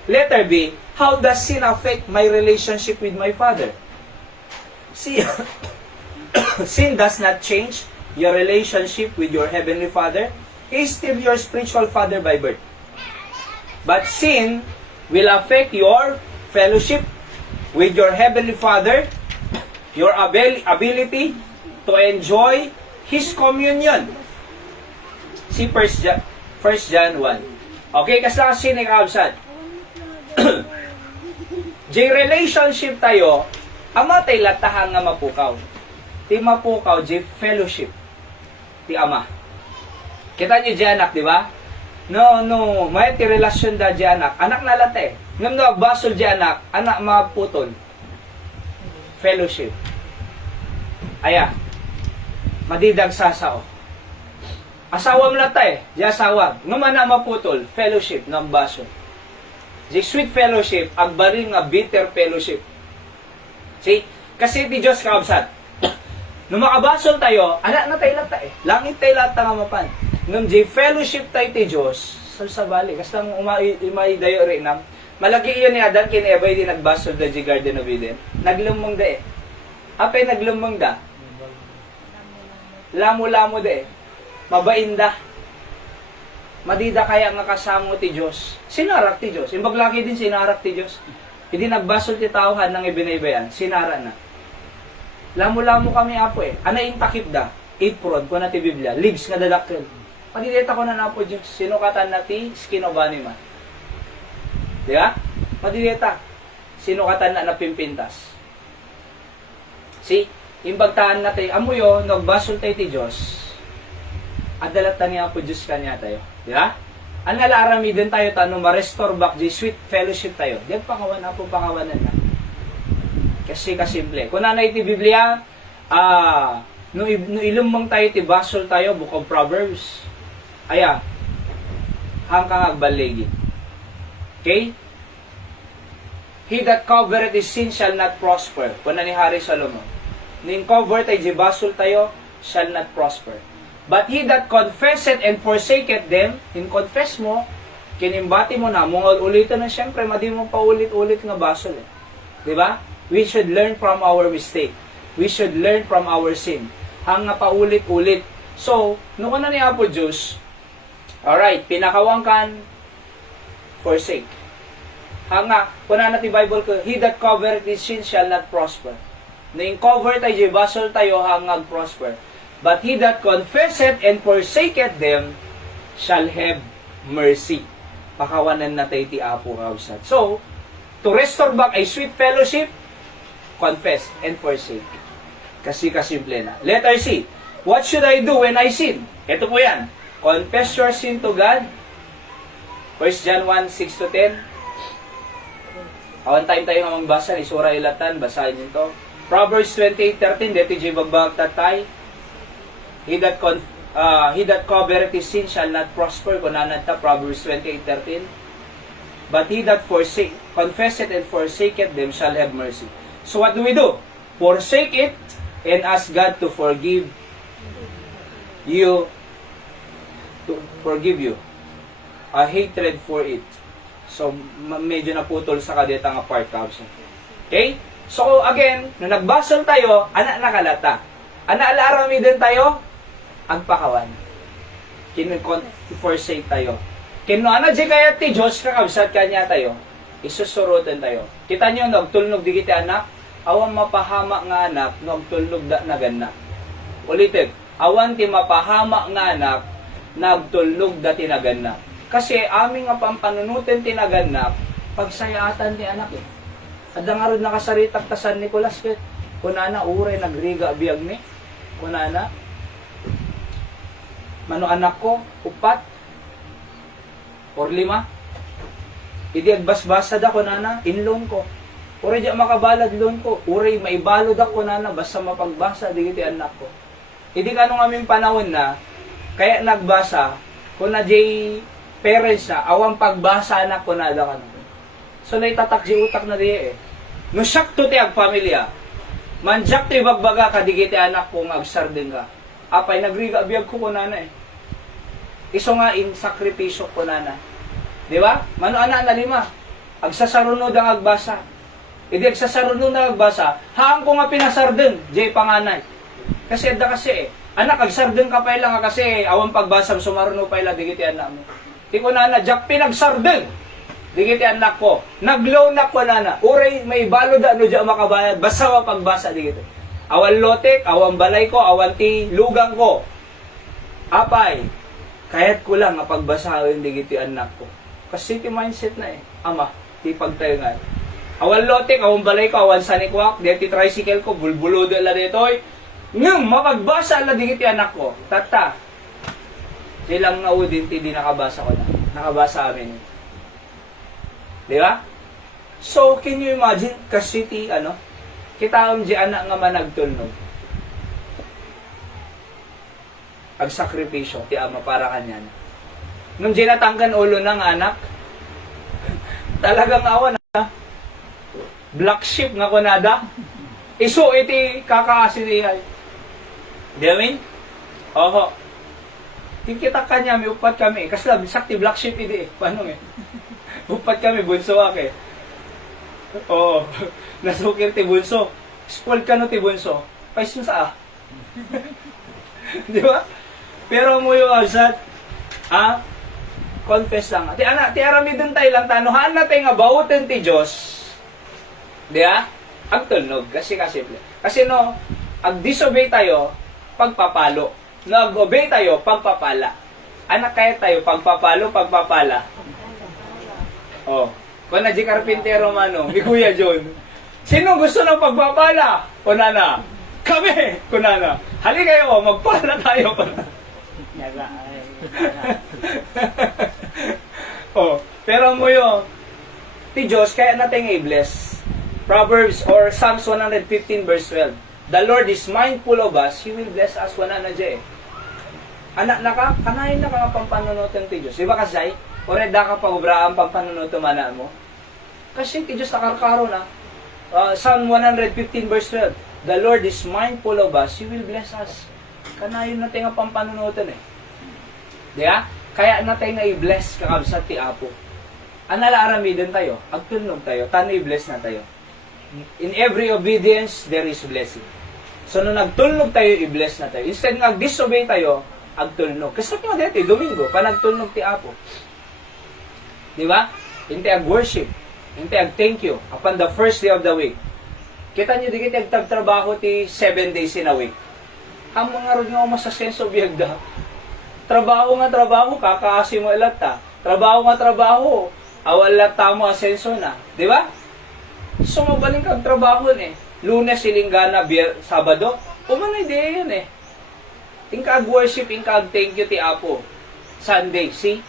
Letter B, how does sin affect my relationship with my Father? See, sin does not change your relationship with your Heavenly Father. He is still your spiritual father by birth. But sin will affect your fellowship with your Heavenly Father, your ability to enjoy His communion. See 1 John 1. Okay, kasi sin ay kaabsat. J relationship tayo, ama tay latahan nga mapukaw. Ti mapukaw, J fellowship. Ti ama. Kita niyo di anak, di ba? No, may ti relasyon da di anak. Anak na late. Ngam na basol di anak, anak maputol. Fellowship. Aya. Madidag sasao. Asawa mo late, di asawa. Ngam anak maputol, fellowship ng basol. Di sweet fellowship, agbaring nga bitter fellowship. See? Kasi di Diyos kaabsat. Nung makabasol tayo, anak na tayo lata eh. Langit tayo lata nga mapan. Nung di fellowship tayo ti Diyos, sa bali, kasi lang umay dayo rin na, malagi iyon ni Adan, kinebay di nagbasol da di Garden of Eden. Naglumong da eh. Apay naglumong da? Lamo-lamo da eh. Mabainda. Madida kaya nga kasamo ti Diyos. Sinarak ti Diyos. Imbaglaki din sinarak ti Diyos. Hindi nagbasol ti tauhan ng ibinaybayan. Sinara na. Lamo-lamo kami apo eh. Ana yung takip da. Apron ko na ti Biblia. Leaves nga dadakil. Madideta ko na na po Diyos. Sinukatan na ti skin of animal. Di ba? Madideta. Sinukatan na napimpintas. See? Imbagtaan na tayo. Amuyo, nagbasol tayo ti Diyos. Adalatan niya po Diyos kanya tayo. Di ba? Ang nalaarami din tayo tanong ma-restore back di sweet fellowship tayo. Di pangawan na po pangawanan na. Kasi kasimple. Kung nanay ti Biblia, no ilumang tayo ti basol tayo, Book of Proverbs. Aya, hangkang agbaligi. Okay? He that covereth his sin shall not prosper. Kung ni Hari Solomon. Ning cover tayo, di basol tayo, shall not prosper. But he that confesseth and forsaketh them, in confess mo, kinimbati mo na, mong ulitin na siyempre, madi mo pa ulit-ulit nga basol eh. Diba? We should learn from our mistake. We should learn from our sin. Hang nga pa ulit-ulit. So, nung na ni Apo Diyos, alright, pinakawang kan, forsake. Hang nga, kuna na ti Bible ko, he that covereth his sin shall not prosper. Nang cover tayo, basol tayo, hang prosper. But he that confesseth and forsaketh them shall have mercy. Pakawanan na tayo ti Apo Kausat. So, to restore back a sweet fellowship, confess and forsake. Kasi kasimple na. Letter C. What should I do when I sin? Ito po yan. Confess your sin to God. 1 John 1, 6-10. Awan time tayo nga magbasa ni Surah Ilatan. Basahin nyo ito. Proverbs 28:13. Dito jay bagbagtatay. He that covereth his sin shall not prosper. Kunanad ta, Proverbs 28:13. But he that confesseth and forsaketh them shall have mercy. So what do? Forsake it and ask God to forgive you. To forgive you. A hatred for it. So, medyo naputol sa kadeta nga part kabsat. Okay? So, again, nung nagbasol tayo, anak nakalata. Anak alarami din tayo, agpakawan. Forsake tayo. Kino ano di kaya ti Diyos kakabsat kanya tayo, isusurutan tayo. Kita nyo, nagtulnog di kita anak, awan mapahama nga anak, nagtulnog da na ganak. Ulitin, awan ti mapahama nga anak, nagtulnog da tinaganak. Kasi aming nga pampanunutin tinaganak, pagsayatan ti anak eh. Adda nga rin nakasaritak ta San Nicolas ket. Kunana uray nagriga biyag ni. Kunana mano anak ko, 4 or 5. Idi agbasbasa da kunana inloan ko. Uray di makabalad loan ko. Uray maibalod ako kunana basta mapagbasa di anak ko. Idi kanong aming panahon na kaya nagbasa kuna jay parents na awang pagbasa anak ko na da kanang. So naitatak di utak na di eh. No sakto ti ag pamilya. Manjak ti bagbaga kadigiti anak kong agsardeng ka. Apay nagriga biyag ko kunana eh. Iso nga in sakripisyo kunana. Di ba? Mano ana na 5. Agsasarunod ang agbasa. Idi agsasarunod ang agbasa, haang ko nga pinasardeng jay panganay. Kasi da kasi eh. Anak agsardeng ka pa lang kasi awang pagbasa sumaruno pa ila digiti anak mo. Ti kunana jak pinagsardeng. Digiti anak ko, nagloan na ko na. Uray, may balod ano dyan makabayad, basta mapagbasa digiti. Awan lotek, awan balay ko, awan ti lugang ko. Apay, kahit ko lang mapagbasahin digiti anak ko. Kasi ti mindset na eh. Ama, ti pagtayo nga. Awan lotek, awan balay ko, awan sanikwak, di ti tricycle ko, bulbulodo la ditoy. Mapagbasa la digiti anak ko. Tata, silang naudin ti di nakabasa ko na. Nakabasa amin. Di ba? So, can you imagine, kasi ti, kita di anak nga managtulnog. Agsakripisyo, ti ama para kanyan. Nung ginatangkan ulo ng anak, talagang awan na, black sheep nga kunada, iso iti kakaasinihay. Di amin? Oho. Kita kanya, may upat kami. Kasi labisak ti black sheep iti eh. Paano eh? Upat kami, bunso ake. Oo. Nasukir ti bunso. Spoiled ka no ti bunso. Pais mo sa Di ba? Pero mo yung asat, confess lang. Ti anak, ti arami dun tayo lang tanuhan na tayo nga bautin ti Diyos. Di ba? Agtulnog. Kasi. Kasi no, ag-disobey tayo, pagpapalo. No, ag-obey tayo, pagpapala. Anak kaya tayo, pagpapalo, pagpapala. Oh, kung na di karpintero mano, mi Kuya John. Sino gusto ng pagpapala? Kunana. Kami! Kunana. Hali kayo, magpala tayo. Oh, pero mo yun, ti Diyos, kaya natin i-bless. Proverbs or Psalms 115 verse 12. The Lord is mindful of us, He will bless us. Wala na dyan eh. Anak na ka, kanayin na ka nga pampanunutan ti Diyos. Di ba kasay? Ore da ka pag-ubraan pampanunuto mana mo. Kasi ti Diyos nakarkaro na. Psalm 115 verse 12. The Lord is mindful of us, He will bless us. Kanayon natin nga pampanunutan eh. Diya? Kaya natin nga i-bless kakabsat ti Apo. Anala aramidin tayo, agtulnog tayo, tano i-bless na tayo. In every obedience, there is blessing. So, nung nagtulnog tayo, i-bless na tayo. Instead nga disobey tayo, agtulnog. Kasi nga dito, Domingo, panagtulnog ti Apo. Di ba? Hindi ag-worship. Hindi ag-thank you upon the first day of the week. Kita nyo, di kita agtagtrabaho ti 7 days in a week. Ang mga rin nga masasenso biyagda. Trabaho nga trabaho, kakaasi mo ilat ta. Trabaho nga trabaho, awal lata mo asenso na. Di ba? So, mabaling kang trabaho eh. Lunes, Silinggana, Sabado. Umano'y day yun eh. Ingka ag-worship, ingka ag-thank you ti Apo. Sunday, see?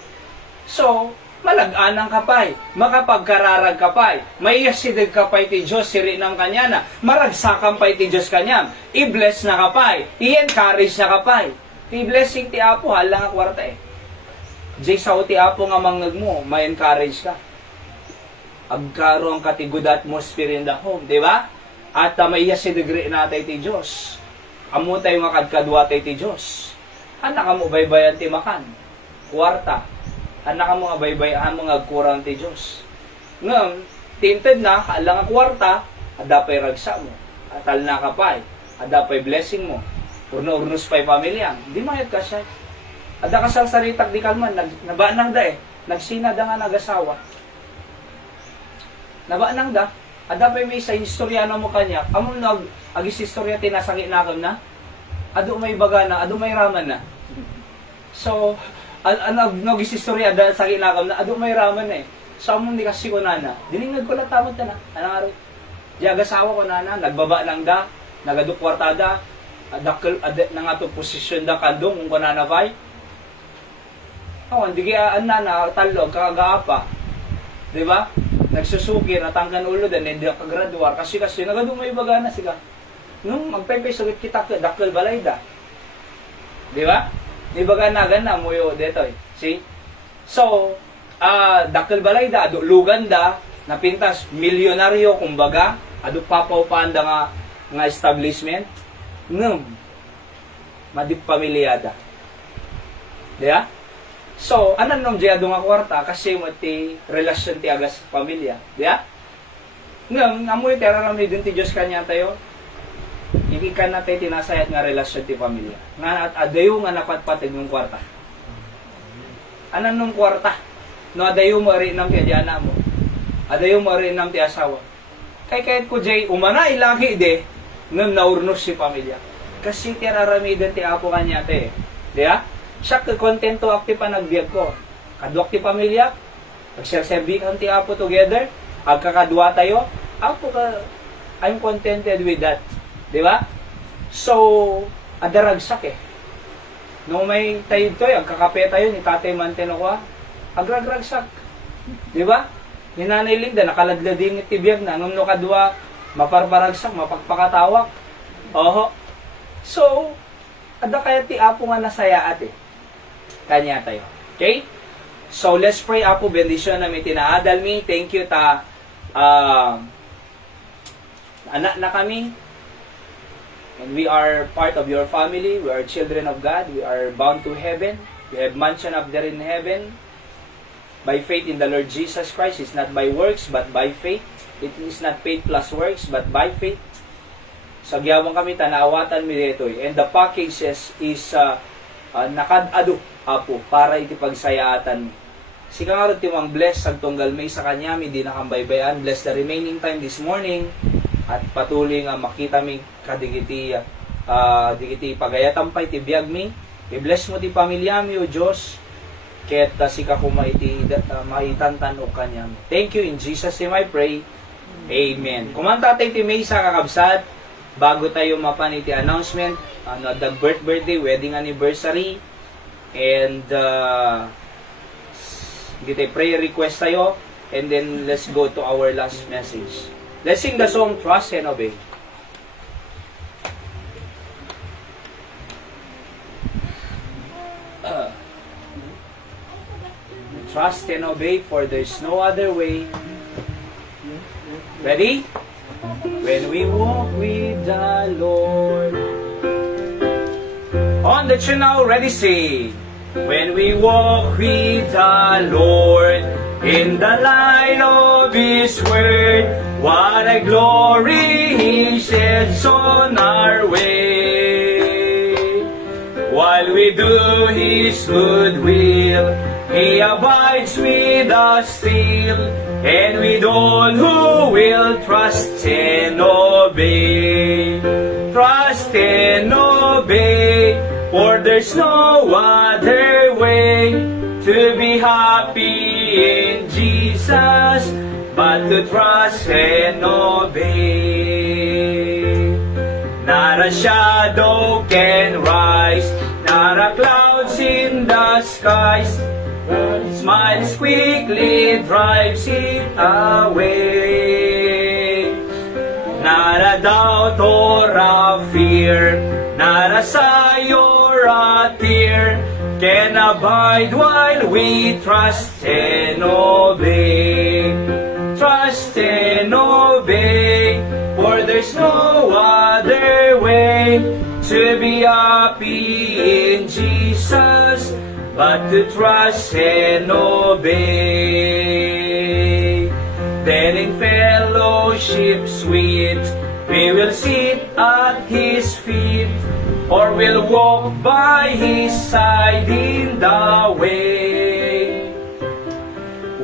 So, malag-anang kapay, makapagkararag kapay, maiyasidag kapay ti Diyos, siri ng kanya na, maragsakan pay ti Diyos kanyam, i-bless na kapay, i-encourage na kapay. Ti blessing ti Apo, halang nga kwarta eh. Jay sao ti Apo nga mangag mo, may encourage ka. Agkaroon ka ti good atmosphere in the home, di ba? At maiyasidag natay ti Diyos. Amo tayo nga kadkadwa tay ti Diyos. Anak mo baybayan ti makan, kwarta, anak mo nga baybayahan mga kurang ti Diyos. Ngam, tinted na, kaalang ang kwarta, adapay ragsa mo. Atal na ka pa, adapay blessing mo. Urno-urnos pa'y pamilyang. Di mayat ka siya. Ada ka sa saritak di kalman, nabanang da nagsina da nga nag-asawa. Nabanang da, adapay may sa istorya na mo kanya, among agis istorya tinasakit na na, ado may baga na, ado may raman na. So, nagis istorya da sakit na na, ado may raman na So, among di kasi ko nana, diningag ko lang tamad na anong araw. Di agasawa ko nana, nagbaba lang da, nagadukwartada, adakal na nga to posisyon da kandong kung kanana fay. Hindi kaya na talog, kakagaapa. Diba? Nagsusuki, natanggan ulo din, hindi ka graduar. Kasi nagadumay baga na sila. Nung magpapay-sugit kita, dakal balay da. Diba? Di baga na gana mo yung dito See? So, dakal balay da, ado lugan da, napintas, milyonaryo, kumbaga, ado papaw-paan da nga establishment. Madip pamilyada. Diba? So, anan nung diyado nga kwarta kasi mo ti relasyon ti agas pamilya. Diya? Ngam, amoy teraram ni din ti Diyos kanya tayo. Ikikan na tayo tinasayat nga relasyon ti pamilya. Nga at adayo nga napatpatid ng kwarta. Anan nung kwarta? No, adayo mo rin ng ti adyana mo. Adayo mo rin ng ti asawa. Kahit ko jay, umana ilagi de, ngam naurnos si pamilya. Kasi teraramidin ti apo kanya tayo. Diya? Siya kontento akti pa nagbiag ko. Kadwak ti pamilya, magserserbikan ti apo together, agkakadwa tayo, apo ka, I'm contented with that. Di ba? So, adaragsak No may tayo to, agkakape tayo, ni tatay manteno ko, agragragsak. Di ba? Ni nanay Linda, nakaladlading ti biag na, nung kadwa, maparparagsak, mapagpakatawak. Oho. So, ada kaya ti apo nga nasaya ate. Kanya tayo. Okay? So, let's pray. Apo, bendisyon na may tinaadal mi. Thank you ta. Anak na kami. And we are part of your family. We are children of God. We are bound to heaven. We have mansion up there in heaven. By faith in the Lord Jesus Christ. It's not by works, but by faith. It is not faith plus works, but by faith. Sa gyawang kami, tanaawatan mi dito. And the package is nakadado, apo, para iti pagsayaatan. Sika nga rin timang bless, sagtunggal may sa kanya, mi di nakambaybayan. Bless the remaining time this morning. At patuloy nga makita mi kadigiti, digiti pagayatampay, ti biyag mi. I-bless mo ti pamilya mi, o Diyos. Kaya't sika ko maitantan o kanya. Thank you, in Jesus' name I pray. Amen. Kumanta tayo ti may sa kakabsat. Bago tayo mapaniti announcement, the birthday, wedding anniversary, and dito prayer request tayo, and then let's go to our last message. Let's sing the song Trust and Obey. Trust and obey, for there's no other way. Ready? When we walk with the Lord. On the tune now, ready, sing. When we walk with the Lord in the light of His Word, what a glory He sheds on our way. While we do His good will, He abides with us still, and with all who will trust and obey. Trust and obey, for there's no other way to be happy in Jesus but to trust and obey. Not a shadow can rise, not a clouds in the skies, smiles quickly drives it away. Not a doubt or a fear, not a sigh or a tear can abide while we trust and obey. Trust and obey, for there's no other way to be happy in Jesus but to trust and obey. Then in fellowship sweet, we will sit at His feet, or will walk by His side in the way.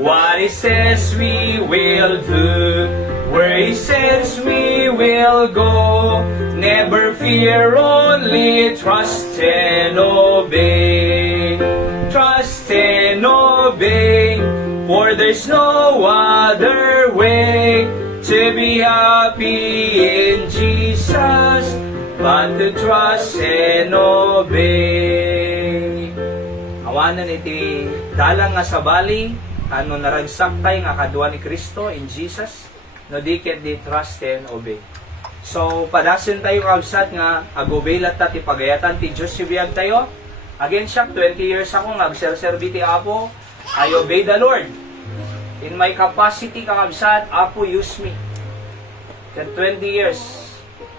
What He says we will do, where He says we will go. Never fear, only trust and obey. Trust and obey, for there's no other way to be happy in Jesus, but to trust and obey. Awanan iti dalang nga sa bali, ano naragsak tayo nga kadwa ni Kristo in Jesus, no di ket di trust and obey. So, padasin tayo kabsat nga, ag-obey latta ti pagayatan ti Diyos sibiyag tayo. Again siya, 20 years ako nga, agserserbi ti Apo, I obey the Lord. In my capacity kakabsat, Apo use me. Kat 20 years,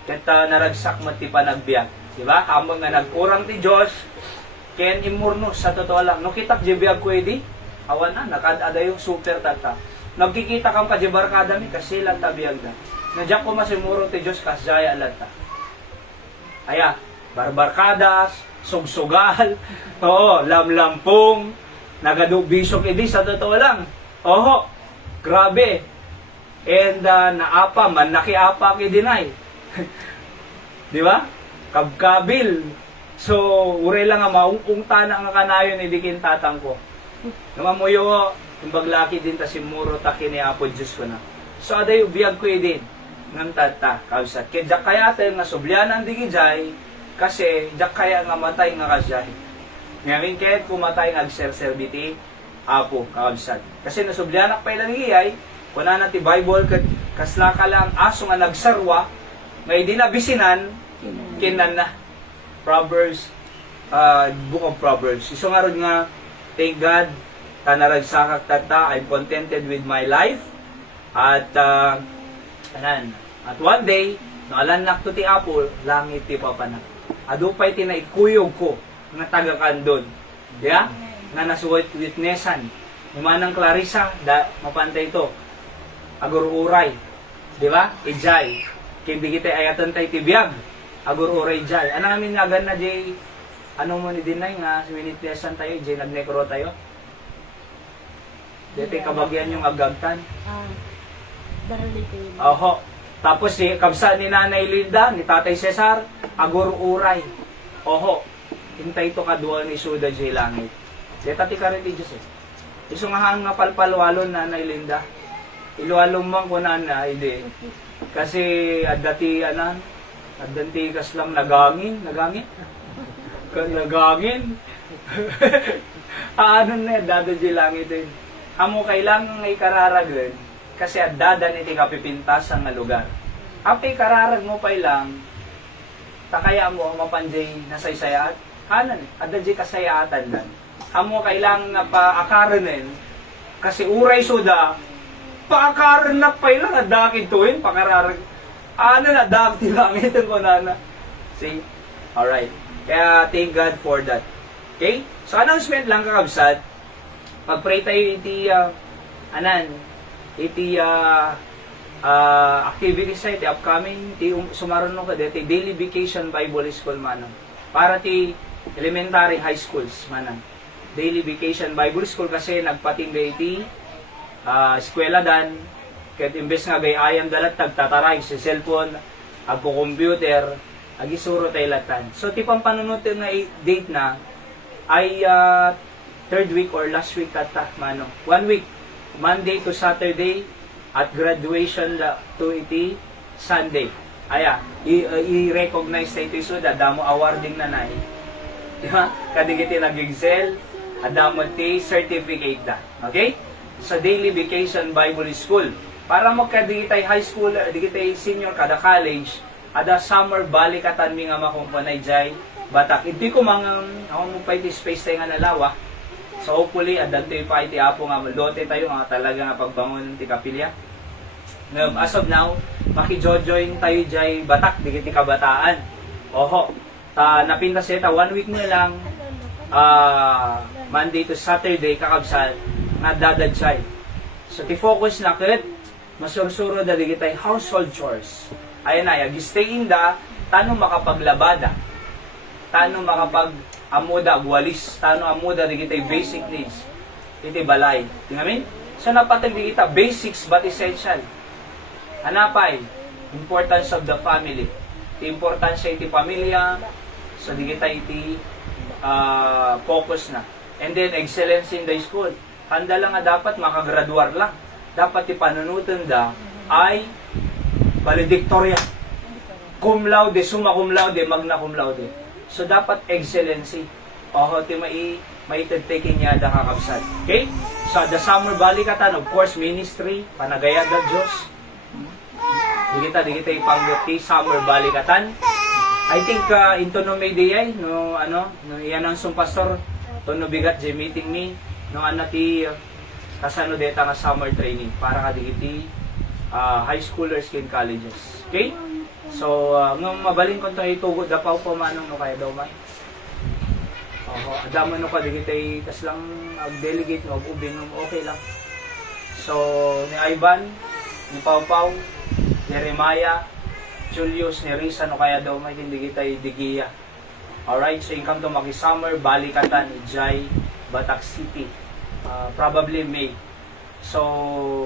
kat naragsak mo ti panagbiag. Diba? Kamang nga nagkurang ti Diyos, ken imurno sa totoo lang. No kitak jibiyag ko edi, awan na, nakadada yung super tata. Nagkikita kang kajibarkada mi, kasi lang tabiyag na. Nadyak ko masimuro ti Diyos, kasjaya lata. Aya, barbarkadas, sugsugal, oo, lamlampong, nagadubisok edi sa totoo lang. Oho, grabe. And naapa man, nakiapa kidinay. Di ba? Kabkabil. So, uray lang nga maungkungta na nga kanayon idikin tatang ko. Namamuyo, imbaglaki din ta si Muro taki ni Apo Diyos ko na. So, aday ubiyag ko din ng tata, kausat. Kaya jak kaya tayo nga sublyanan di gijay, kasi jak kaya nga matay nga kasjay. Ngayon kaya kumatay nga agserserbiti, Apo, kausat. Kasi nasublyanak pa ilang iyay, kuna na ti Bible, kasla ka lang aso nga nagsarwa, may dinabisinan, kinan na. Proverbs, Book of Proverbs. Iso nga ron nga, thank God, tanaragsakak tata, I'm contented with my life. At, at one day, naalanak to ti Apo, langit ti papanak. Adupay tinaikuyog ko, nga taga-kandon. Diya? Nga nasuwit witnessan. Manang Clarissa, mapantay ito. Agur-uray. Di ba? Ijay. Kindi kita ayatan tayo tibiyag. Agur-uray jay. Ano namin nga na jay, ano mo ni Dinay nga, witnessan tayo, jay nagnekro tayo. Dito kabagyan yung agagtan. Oho. Tapos si kabsa ni Nanay Linda, ni Tatay Cesar, agur-uray. Oho. Hintay ito kadwa ni Suda jay langit. Dito ti ka religious eh. Iso nga nga palpalwalon Nanay Linda. Ilualong man ko na hindi. Kasi adati adanti kas lang nagangin. Nagangin? Ano na, dado di langit din. Amo kailangan ngay kararag din. Kasi adada niti kapipintas ang lugar. Apay kararag mo pa ilang, takaya mo mapanjay nasaysayat. Hanan, adadji kasayaatan lang. Amo kailangan nga paakaronin, kasi uray suda, paakaron na pa ilang adakid tuwin, pakararag. Ano na, dakti lang ito ko na. See? Alright. Kaya, thank God for that. Okay? So, announcement lang kakabsat. Mag-pray tayo iti, activities sa iti upcoming, sumaron ka dito, Daily Vacation Bible School manang. Para ti elementary high schools manang. Daily Vacation Bible School kasi nagpating iti eskwela dan, kahit imbes nga gayayam dalat tagtataray sa cellphone, agpo computer, agisuro tayo latan. So, tipang panunod nga date na ay third week or last week tata, mano. 1 week, Monday to Saturday, at graduation to iti Sunday. Aya, i-recognize tayo ito isuda, damo awarding na nai. Diba? Kadigiti nag-excel, adamo ti certificate da. Okay? Sa Daily Vacation Bible School. Para mo kadigitay high school, digitay senior kada college, ada summer balikatan mi nga makumpanay jay batak. Hindi ko ako mo pa iti space tayo nga nalawa. So hopefully, adanto pa iti Apo nga lote tayo nga talaga nga pagbangon ti kapilya. As of now, makijojoin tayo jay batak, digiti kabataan. Oho, napinta seta, 1 week na lang, Monday to Saturday kakabsat nga dadadsay. So ti-focus na ket masursuro dali kitay household chores. Ayan na, stay in da, tano makapaglabada, tano makapag-amuda, agwalis, tano amuda di kitay basic needs. Iti balay. Tingamin? So napatag di kita, basics but essential. Hanapay, importance of the family. Iti importansya iti pamilya, so di kita iti focus na. And then, excellence in the school. Handa lang nga dapat makagraduar lang. Dapat ipanunutan da ay valedictoria. Cum laude, summa cum laude, magna cum laude. So, dapat excellency. O, ti maitag-taking niya da kakabsat. Okay? So, the summer balikatan, of course, ministry, panagayad da Diyos. Di kita ipangguti, summer balikatan. I think into no may day no iyan ang pastor to no bigat je meeting me no ti kasano deta nga summer training para kadigiti high schoolers kin colleges. Okay? So ngam mabalin ko to itugod da pa manong no kaya daw may. Adamo no kadigiti kas lang ag-delegate no ubing okay lang. So ni Ivan, ni Pau, Jeremiah, Julius, ni Risa, no kaya daw may hindi kita idigiya. Alright, so income to maki-summer, balikatan, Ijay, Batak City. Probably May. So,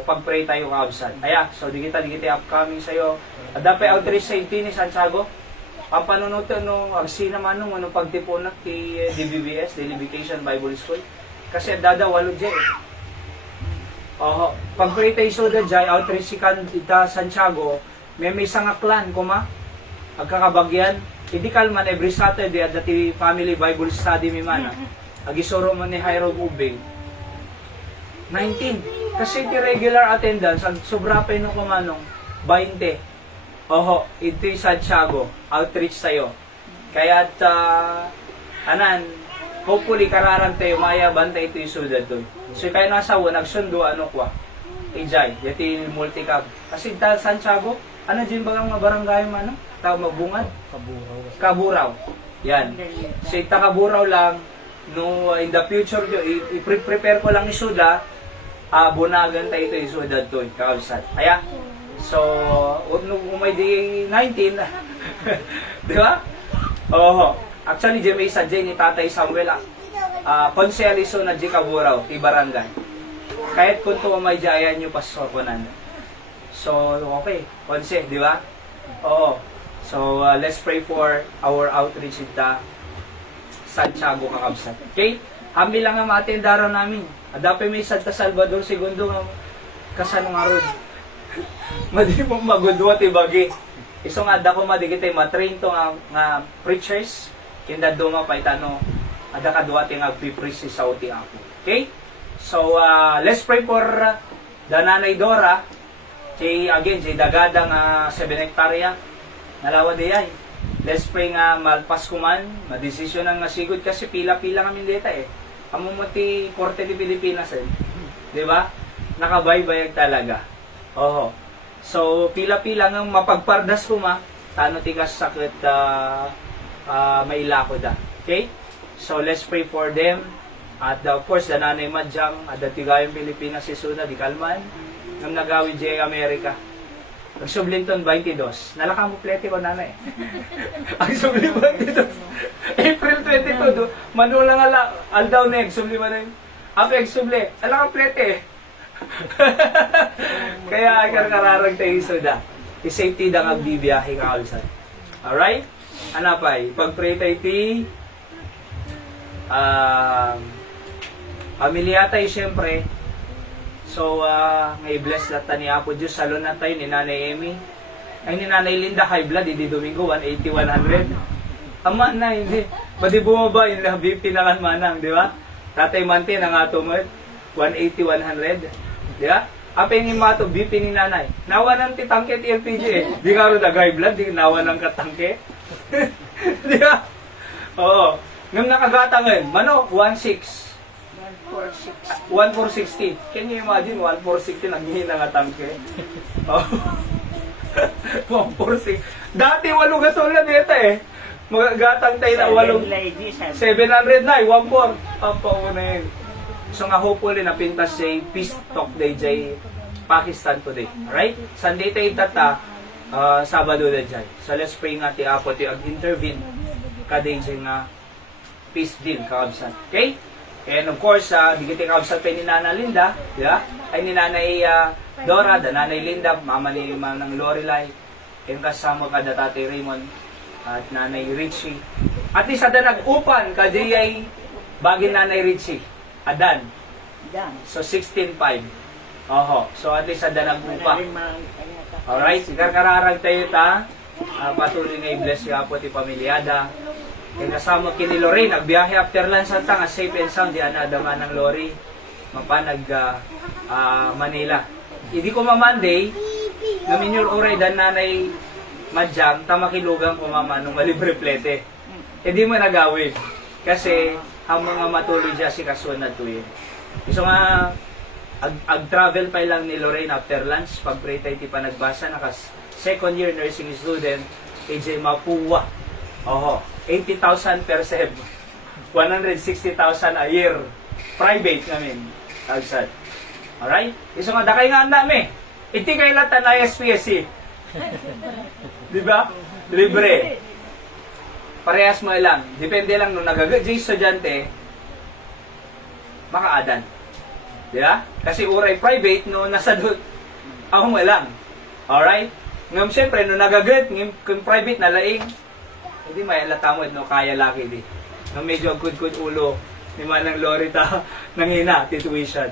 pag-pray tayo kaabsan. Aya, so di kita upcoming sa'yo. At dapat outreach sa inti ni Santiago. Ang panunuto no, agsina man nung pagtipunak ti DBBS, Daily Vacation Bible School. Kasi dada walo dyan pag-pray tayo so dyan, outreach si Kandita Santiago, may isang aklan, agkakabagyan, hindi kalman every Saturday at dati family Bible study mi mana. Agisoro man ni Jairo Ubing. 19. Kasi ti regular attendance, ang sobra pa no kumanong, 20. Ito yung Santiago, outreach sa'yo. Kaya hopefully kararan tayo, maya banta ito yung sudat doon. So kaya nasawa, nagsundo, Ijay, yati multicab. Kasi Santiago, dyan ba mga barangay man, tao magbungad? Kaburaw. Yan. So, Kaburaw lang, no, in the future, i-prepare ko lang isuda, bunagan tayo ito isuda to, kausat. Kaya, so, kung may day 19, di ba? Actually, dyan may isa dyan ni Tatay Samuel, konsel iso na dyan Kaburaw, ti barangay. Kahit kung ito may jayan nyo pasok ko na. So, okay. Konse, di ba? So, let's pray for our outreach in Santiago kakabsat. Okay? Hambi lang ang matindara namin. Adape may Santa Salvador II kasanong aron. Madi mong magudwa ti bagi. Iso nga da ko madigitay matrain to nga preachers. Kinda duma pa itano. Ada kadwa ti agpi-preach si sauti ako. Okay? So, let's pray for the Nanay Dora. Si dagada nga 7 hektarya. Nalawa di ay. Let's pray nga malpas kuman, madesisyon ang nasigod kasi pila-pila kami dito Amo mo ti Korte di Pilipinas Di ba? Nakabaybayag talaga. So, pila-pila nga mapagpardas kuma, tano ti kas sakit mailako da. Okay? So, let's pray for them. At of course, the Nanay Madjang, at the Tigayang Pilipinas si Suna, di Kalman, ng nagawin J. America. Ang Sublinton 22. Nalaka mo plete ko nanay. Ang Sublinton 22. April 22. Manula nga aldaw na yung Subliman na yun. Ape yung Subli. Alaka plete Kaya kararang tayo suda. I-safety da nga bibiyahe ka alsan. Alright? Ano pa pag-pray tayo ti pamilya tayo siyempre. So, ngay bless natin ni Apo Diyos. Salon na tayo ni Nanay Amy. Ay ni Nanay Linda, high blood, hindi Domingo, 180, 100. Ama na, hindi. Pwede bumaba, yung BP na kan manang, di ba? Tatay Mante, nang atomod, 180, 100. Di ba? Apa yung imato, BP ni Nanay. Nawa ng titangke at LPG Di nga rin high blood, di nawa ng katangke. Di ba? Oo. Nung nakagatangan, mano, 1.6. 1,460. Can you imagine? 1,460 naghihina nga tangke. 1,460. Dati 8 gasolina dito Magagatang tayo na 8. ladies. 700 na, 1/4. Apa una yun. So nga hopefully napintas si Peace Talk Day jay Pakistan today. Alright? Sunday tayo tata, Sabado na jay. So let's pray nga ti Apo ti ag-intervene kaday jay nga peace deal kaabsan. Okay? And of course, di kita kaabsan pa ni Nana Linda, yeah? Ay ni Nanay Dora, da Nanay Linda, mama ni Manang Lorelai, and kasama ka da Tatay Raymond at Nanay Richie. At isa da nag-upan kadi ay bagin Nanay Richie. Adan. Yan. So 16.5. Oho. So at least ada nag-upa. Alright, sigar-kararag tayo ta. Patuloy nga i-bless yung apo ti pamilyada. Kaya kasama kini Lorraine, nagbiyahe after lunch at nga safe and sound. Di anadama ng Lori. Mapanag Manila. Hindi ko ma-Monday, namin yung oray dan nanay Madjang, tamakilugang ko mama nung malibre plete. Hindi mo nagawin. Kasi, ang mga matuloy dyan si kasunod to yun. So nga, ag-travel pa lang ni Lorraine after lunch, pag-pray tayo ti pa nagbasa, nakas second year nursing student, AJ Mapua. Oho, 80,000 per sem. 160,000 a year. Private namin. Agsad. Alright? So nga, dakay nga ang dami. Iti kay latan na SPSC. Di ba? Libre. Parehas mo lang. Depende lang nung nagagad yung estudyante, makaadan. Di ba? Kasi uray private, no, nasa doon, ako mo lang. Alright? Ngayon, siyempre, nung nagagad, kung private na laing, hindi may latamod, no, kaya laki di. No, medyo good ulo, ni Manang Lorita, nangina, tuition.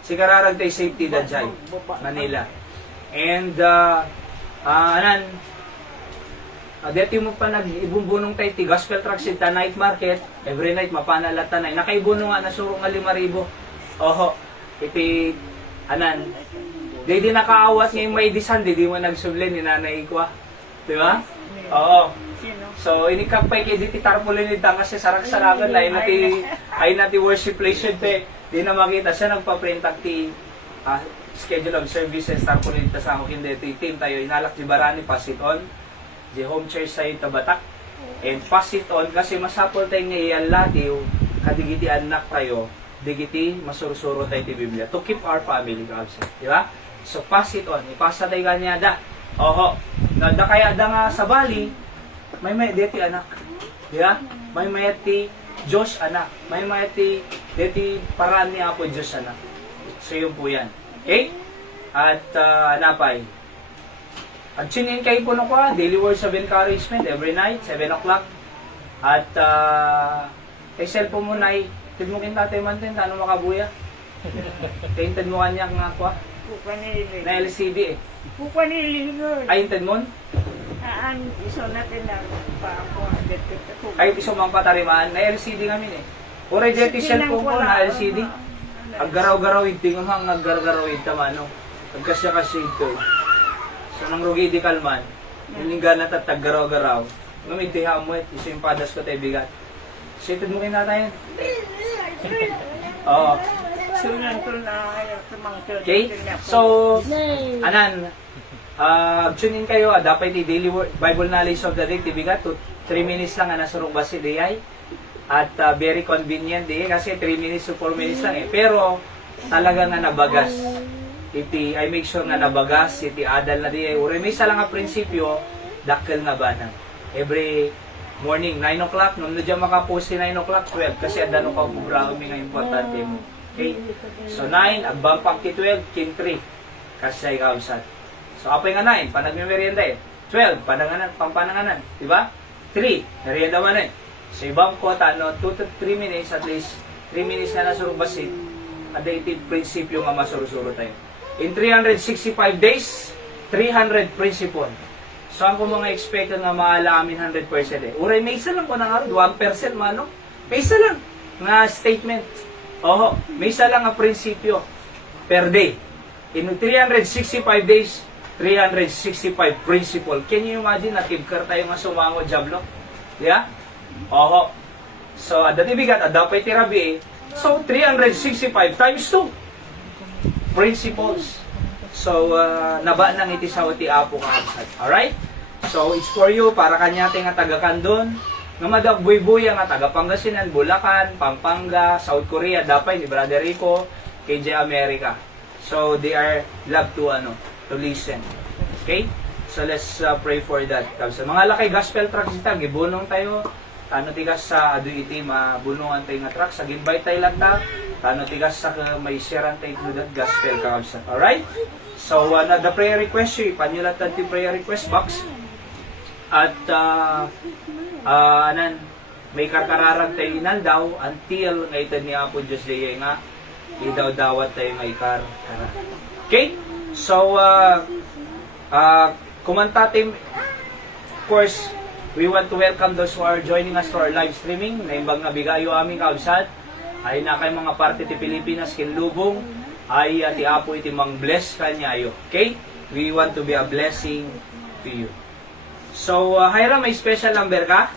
Sikararag tayo safety da dyan, Manila. And, dati mo pa nag-ibumbunong tayo ti gospel truck sa night market, every night mapanalatan na. Nakaibuno nga nasurong nga 5,000. Oho, iti, di nakaawat ngayong may disan, di mo nagsubli ni nanay ko. Di ba? Oo. So, inikapay kay diti tarpulin nita kasi sarak-saragan na, ay nati worship place yun te. Di na makita siya nagpa-printak ti schedule of services tarpulin nita sa akin dito. Team tayo, inalak di barani, pass it on. Di home church sa Tabatak. And pass it on kasi masapol tayo nga iyalatiw, kadigiti anak tayo, digiti masursuro tayo ti Biblia to keep our family absent. Di ba? So pass it on. Ipasa tayo kanya da. Oho. Nada kaya da nga sa Bali, may deti anak. Di ba? May ti Diyos anak. May ti deti paraan ni Apo Diyos anak. So yun po yan. Okay? At napay. At sinin kayo po ko, daily words of encouragement every night, 7 o'clock. At cellphone mo na tid mo kintatay man din, ano makabuya. Tinted mo kanya nga ko, na LCD eh. Pupaniligot. Ay, tinted mo? Iso natin na pa-ako. Ay, iso mang patarimaan, na LCD namin eh. Ure jeti cellphone ko na LCD. Aggaraw-garaw iti nga mga aggaraw-garaw iti tamano. Agkasya-kasya ito. So, nang rugi di kalman, hilingan na taggaraw-garaw. Ngamit di hamoy, iso yung padas ko tayo bigat. Seated mo kinata yan. Oo. Okay? So, tune in kayo, dapat yung daily Bible knowledge of the day, tibigat, 3 minutes lang na nasurong basi di ay. At very convenient di kasi 3 minutes to 4 minutes lang eh. Pero, talaga nga nabagas. Iti, I make sure nga nabagas, iti adal na di ay. Uri, may isa lang nga prinsipyo, dakkel nga ba na. Every morning, 9 o'clock, nung dyan makapost si 9 o'clock, 12, kasi adano ka bubrami nga importante mo. Okay? So 9, agbampak ti 12, kin 3, kasi ay kausat. So apay nga 9, panagmimerienda eh. 12, pampananganan, di ba? 3, merienda man eh. So ibang kota, 2 to 3 minutes, at least 3 minutes na nasurbasit, ada iti prinsipyo nga masurusuro tayo. In 365 days, 300 principle. So, ang ko mga expected nga maalamin 100% eh. Uray, may isa lang ko na nga, 1% mano. May isa lang nga statement. Oho, may isa lang nga prinsipyo per day. In 365 days, 365 principle. Can you imagine na tibkar tayo nga sumango jablo? Yeah? Oho. So, dati bigat, adapay tirabi eh. So, 365 times 2. Principles. So, naba nang iti sa uti apo ka absat. Alright? So, it's for you, para kanyate nga taga Kandon, nga madagbuy-buya nga taga Pangasinan, Bulacan, Pampanga, South Korea, dapay ni Brother Rico, KJ America. So, they are love to listen. Okay? So, let's pray for that. Sa mga lakay gospel tracks ita, gibunong tayo, tano tigas sa adoy iti, mabunungan tayo nga tracks,ag-invite tayo lang ta, tano tigas sa may sharean tayo to that gospel kakabsa. Alright? So, the prayer request, panyulatan ti prayer request box. At, may karkararag tayo inan daw until ngayon ni Apo Diyos Diyay nga idaw-dawat tayo nga ikar. Okay? So, kumanta team, of course, we want to welcome those who are joining us to our live streaming. Naimbag na bigayo aming kausad. Ay na kay mga parte ti Pilipinas, kinlubong. Ay ti Apo iti mang bless kanyayo. Okay? We want to be a blessing to you. So, Hyra, may special number ka?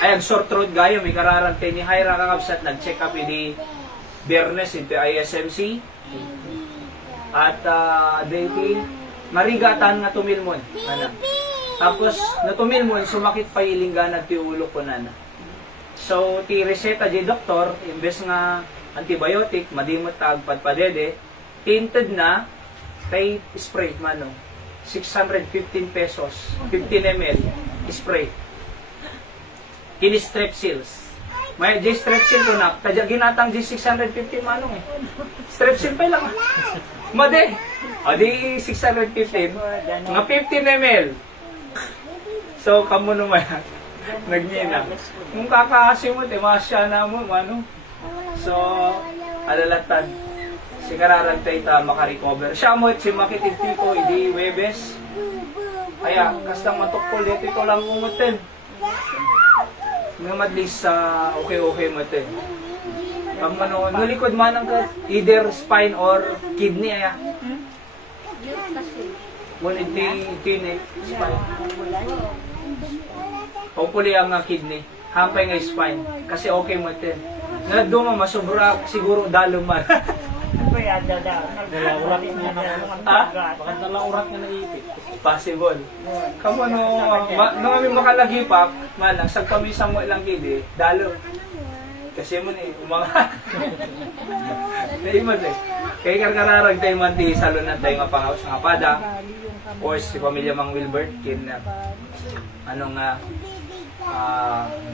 Ay, ang sore throat gayo, may kararante ni Hyra kakabsat, nag-check up ini Biyernes into ISMC. At, dating, marigatan nga tumilmon. Tapos, natumilmon, sumakit pa ilinggan at tiulo ko na. So, ti reseta di doktor, imbes nga antibiotic, madimot tagpadpadede, tinted na, kay spray, 615 pesos, 15 ml, spray. Kini Strepsils. May Strepsil ko na, tadya ginatang 650 Strepsil pa lang. Made. O di 615, mga 15 ml. So, kamo naman, nagnina. Kung kakaasim mo, masya na mo, So, alalatan. Sigararan tayo ta makarecover. Siya mo, si makitig ko, hindi Webes. Kaya, kastang matukol dito ito lang umutin. Nga madlis sa okay mo ito. Pag nulikod man ang either spine or kidney, Ngunit di spine. Hopefully ang kidney. Hampay nga spine. Kasi okay mo ito. Nagduma, masubra, siguro daluman. Possible. Kamu no kami makalagipak, nagsag kami sa mo ilang gidi, dalo. Kasi mo ni mga Naimod Kaya karkararag tayo man di salunan tayo nga pangaw sa pada. Of course, si pamilya Mang Wilbert kin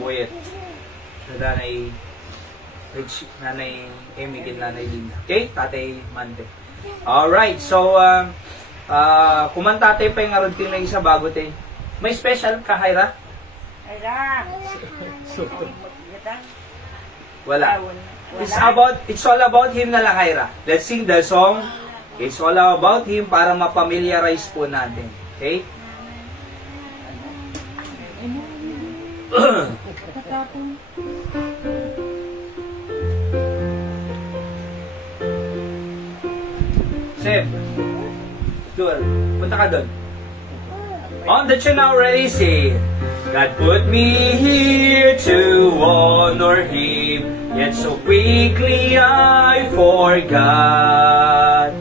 Boyet. Nanay Rich, nanay Amy kin nanay Linda. Okay, tatay Mante. Alright, so kumanta tayo pa yung aronting na isa bago tayo. May special ka, Hyra? Wala. It's all about him na lang, Hyra. Let's sing the song. It's all about him para mapamiliarize po natin. Okay? Seb, doon. Punta ka doon. On the tune already, say, God put me here to honor Him, yet so quickly I forgot.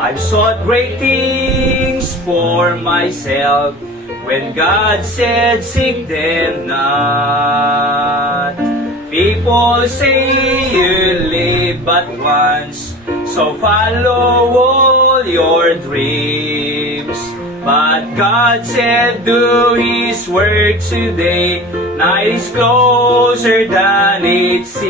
I've sought great things for myself, when God said, seek them not. People say you live but once, so follow all your dreams. But God said, do His work today. Night is closer than it seems.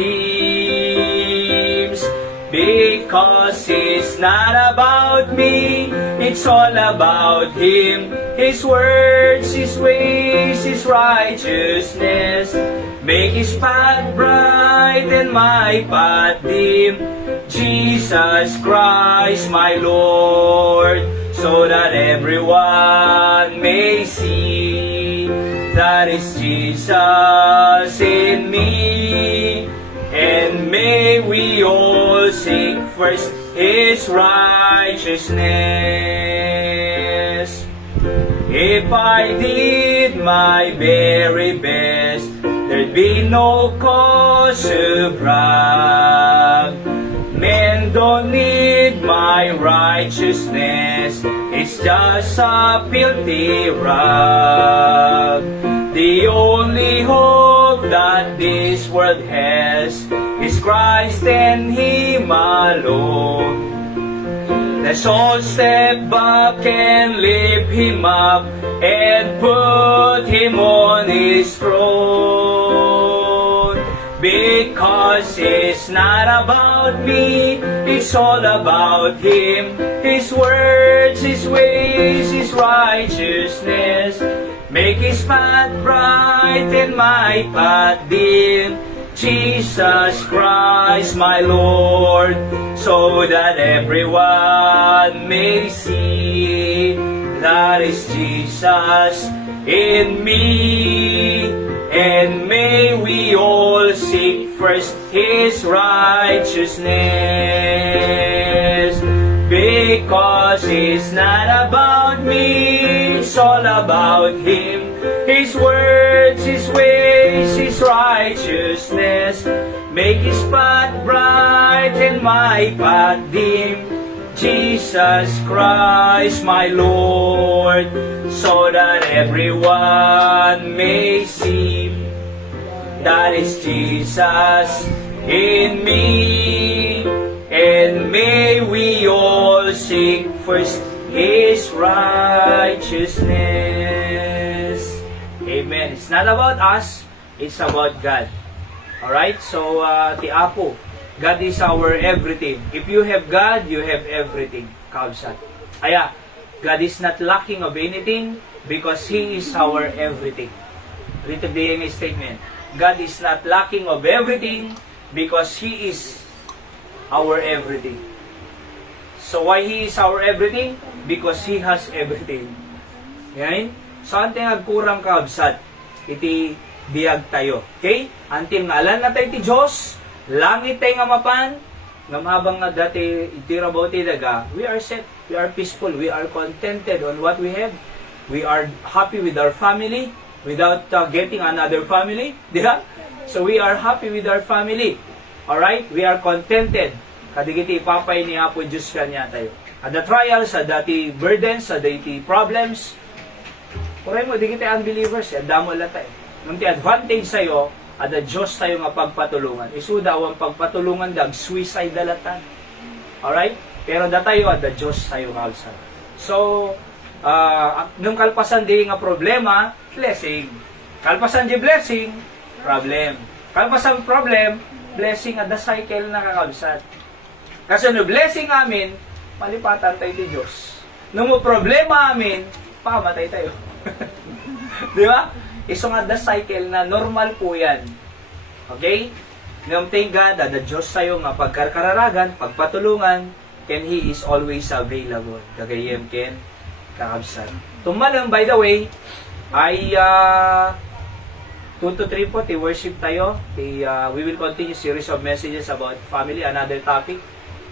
Because it's not about me, it's all about Him. His words, His ways, His righteousness make His path bright and my path dim. Jesus Christ, my Lord, so that everyone may see that is Jesus in me. And may we all seek first His righteousness. If I did my very best, there'd be no cause to brag. Men don't need my righteousness, it's just a filthy rag. The only hope that this world has is Christ and Him alone. Let's all step back and lift Him up and put Him on His throne. Because it's not about me, it's all about Him. His words, His ways, His righteousness make His path bright and my path dim. Jesus Christ, my Lord, so that everyone may see that is Jesus in me. And may we all seek first His righteousness, because it's not about me, it's all about Him. His words, His ways, His righteousness make His path bright and my path dim. Jesus Christ, my Lord, so that everyone may see that is Jesus in me. And may we all seek first His righteousness. Amen. It's not about us, it's about God. Alright, so ti Apo, God is our everything. If you have God, you have everything. Kaabsat. Aya, God is not lacking of anything because He is our everything. Read the DNA statement. God is not lacking of everything because He is our everything. So why He is our everything? Because He has everything. Yan? Saan tayo nagkurang kaabsat? Iti biyag tayo. Okay? Antim ngalan na tayo ti Diyos, langit tayo nga mapan, ngam habang nga dati itirabaw ti daga, we are set, we are peaceful, we are contented on what we have. We are happy with our family without getting another family. Diba? So we are happy with our family. Alright? We are contented. Kadigiti ipapay ni Apo Diyos kanya tayo. At the trials, sa dati burdens, sa dati problems, kuray mo, digiti unbelievers, damo lang tayo. Nung ti advantage sa'yo, at the Diyos tayo nga pagpatulungan. Isu daw ang pagpatulungan dag suicide dalatan. Alright? Pero datayo at the Diyos tayo kalsa. So, nung kalpasan di nga problema, blessing. Kalpasan di blessing, problem. Kalpasan problem, blessing at the cycle na kakalsat. Kasi no blessing amin, malipatan tayo di Diyos. Nung mo problema amin, pakamatay tayo. Di ba? Isong at the cycle na normal po yan. Okay? Nung thank God, the Diyos tayo nga pagkararagan, pagpatulungan, and He is always available. Kagayem ken kakabsan. Tumalang, by the way, ay 2 to 3 po, worship tayo. We will continue series of messages about family, another topic.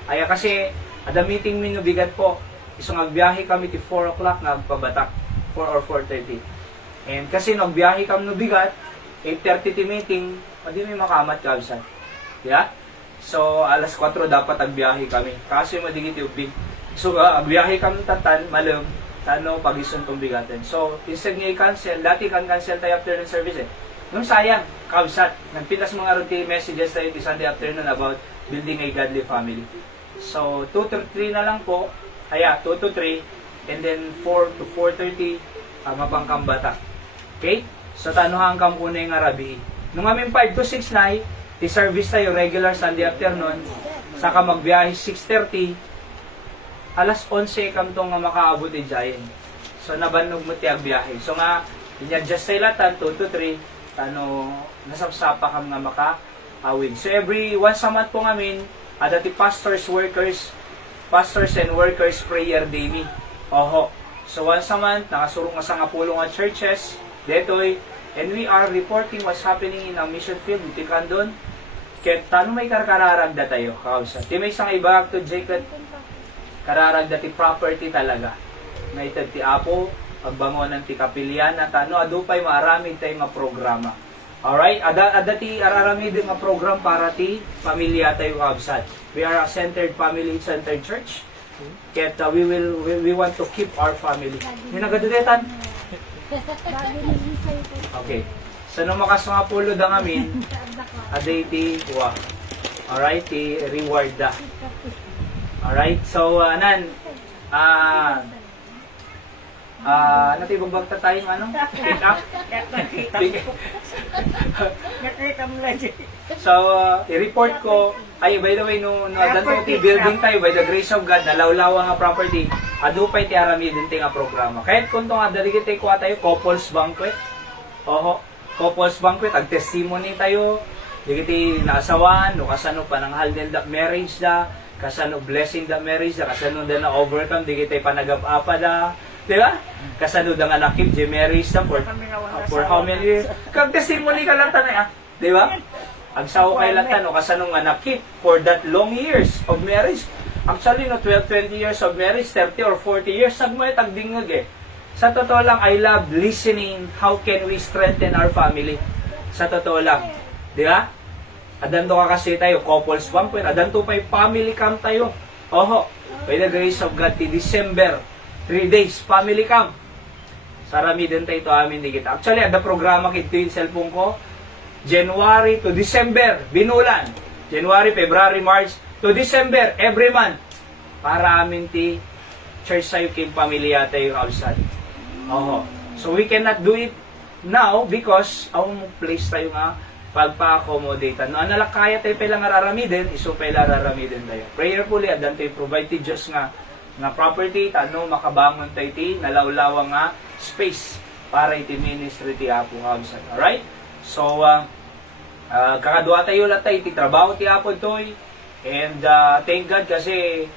Ay kasi, ada meeting minubigat po. Isong agbiyahe kami ti 4 o'clock nagpabatak. 4 or 4:30. And kasi nagbiyahe kami nubigat, 8:30 ti meeting, hindi may makamat kabsan. Yeah? So, alas 4 dapat agbiyahe kami. Kasi madigit yung big. So, agbiyahe kami tatan, malam, tano, pag-ison tong bigatin. So, instead nga i-cancel, dati kan cancel tayo afternoon service eh. Nung sayang, kabsat, nagpitas mga ronti messages tayo ti Sunday afternoon about building a godly family. So, 2 to 3 na lang po, 2 to 3, and then 4 to 4:30, mapangkambata. Okay? So, tanuhang kam kuna yung arabi. Nung aming 5 to 6 na, di service tayo, regular Sunday afternoon, saka magbiyahe 6:30, alas 11 kam itong makaabot di Jayan. So, nabanog mo tiyag biyahe. So, nga, in-adjust tayo latan, 2 to 3, nasapsapa kam nga makaawin. So, every once a month po ngamin, at the pastors and workers prayer daily. Oho. So, once a month, nakasurong nga sa ngapulong nga churches, detoy, and we are reporting what's happening in our mission field, itikan doon. Kaya tano may kararagda tayo, kausa. Di may isang ibag to Jacob, kararagda ti property talaga. Na itad ti Apo, pagbangon ng ti kapilyan, at adupay maaraming tayo nga programa. Alright, ada ti araramid nga program para ti pamilya tayo kabsat. We are a centered family-centered church. Kaya we want to keep our family. Yung nagadudetan? Okay. So nung makasama pulo da ngamin, aday ti kuha. Alright, ti reward da. Alright, so natibag tayong ano? Pick up? Nakita mo lang dyan. So, i-report ko, ay, by the way, no danto ti building tayo, by the grace of God, nalawlawa nga property, adupay ti arami din ti nga programa. Kahit kung nga, dali kita kuha tayo, couples banquet. Oho, couples banquet, ag-testimony tayo, di kiti naasawan, no kasano pananghal din da marriage da, kasano blessing da marriage da, kasano da na overcome, di kita panagap-apa da, di ba? Kasano da nga nakip, di marriage da, for how many years? Kag-testimony ka lang tanay, di ba? Agsaw kay latan, no, kasano nga nakip for that long years of marriage. Actually, no, 12, 20 years of marriage, 30 or 40 years, sagmoy tagdingag eh. Sa totoo lang, I love listening, how can we strengthen our family. Sa totoo lang. Di ba? Adanto ka kasi tayo, couples banquet, adanto pa'y family camp tayo. Oho, by the grace of God, ti December, 3 days, family camp. Sarami din tayo ito amin di kita. Actually, ada programa kito yung cellphone ko, January to December, binulan. January, February, March to December, every month. Para amin ti church sayo kim pamilya tayo outside. Oho. So we cannot do it now because ang place tayo nga pagpa-accommodate. No, analak kaya tayo pala nga raramidin, iso pala raramidin tayo. Prayerfully, adan tayo provide ti Diyos nga property, tano makabangon tayo ti nalawlawa nga space para iti ministry ti Apo outside. Alright? So, kakadua tayo lahat tayo, trabaho ti Apo toy. And thank God kasi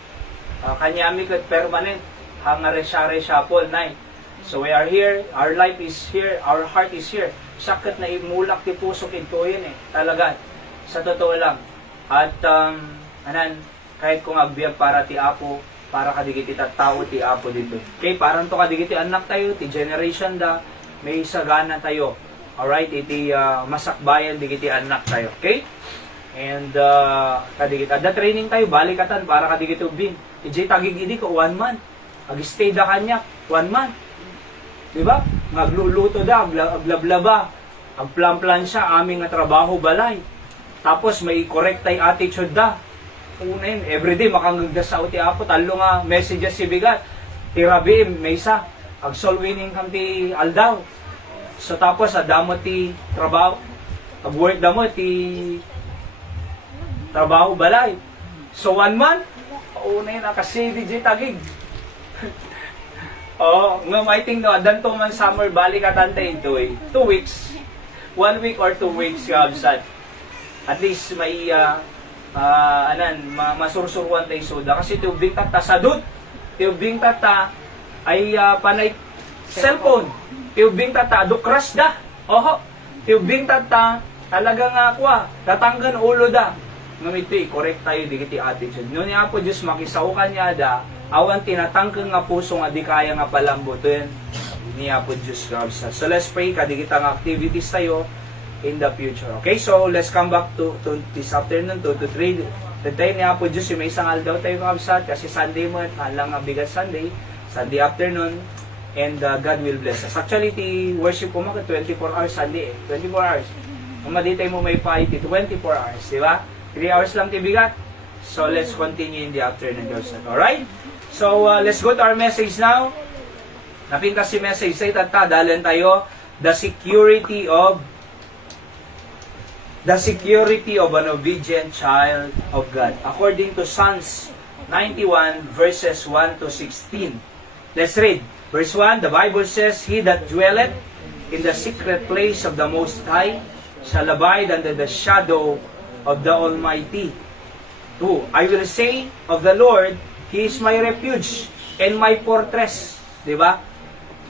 kanyami kat permanent hangare siya po night. So we are here, our life is here, our heart is here. Sakit na imulak ti puso ito yun eh, talaga. Sa totoo lang. At kahit kung agbiag para ti Apo, para kadigiti tao ti Apo dito. Okay, parang to kadigiti anak tayo, ti generation da, may sagana tayo. Alright, iti masakbayan digiti anak tayo. Okay? And kadigit adda training tayo balikatan para kadigit ubing. Iji tagigidi ko 1 month. Ag-stay da kanya 1 month. Di ba? Ngagluluto da, aglablaba. Agplan-plan siya aming nga trabaho balay. Tapos may correct tay attitude da. Una yun, everyday makangagda sa uti Apo talo nga messages si bigat. Tirabi may isa. Ag-soul winning kam ti aldaw. So tapos adamo ti trabaho, ag-work damo ti trabaho balay. So 1 month, una yun, kasi DJ tagig. Nga maiting no, adan to man summer balik atante ito eh. 2 weeks. 1 week or 2 weeks yung absent. At least may masursuruan tayo soda. Kasi tubing tata sadut. Tubing tata ay panay cellphone. Tubing tata, dukras da. Oho. Tubing tata, talaga nga kwa, tatanggan ulo da. Ngamiti, correct tayo, di kiti attitude. Noon niya po, Diyos, makisaukan niya da, awan tinatangkang nga puso nga di kaya nga palambutin. Niya po, Diyos, so let's pray, kadigitang activities tayo in the future. Okay, so let's come back to this afternoon, 2 to 3. Tayo niya po, Diyos, yung may isang aldaw tayo kabsat, kasi Sunday mo, halang nga bigat Sunday afternoon, and God will bless us. Actually, the worship ko maka 24 hours Sunday eh. 24 hours. Kung maditay mo may fight, 24 hours, di ba? 3 hours lang tibigat. So, let's continue in the afternoon. Alright? So, let's go to our message now. Napintas si message sa itata, dalan tayo, the security of an obedient child of God. According to Psalms 91, verses 1 to 16. Let's read. Verse 1, the Bible says, He that dwelleth in the secret place of the Most High shall abide under the shadow of the Almighty. 2, I will say of the Lord, He is my refuge and my fortress. Diba?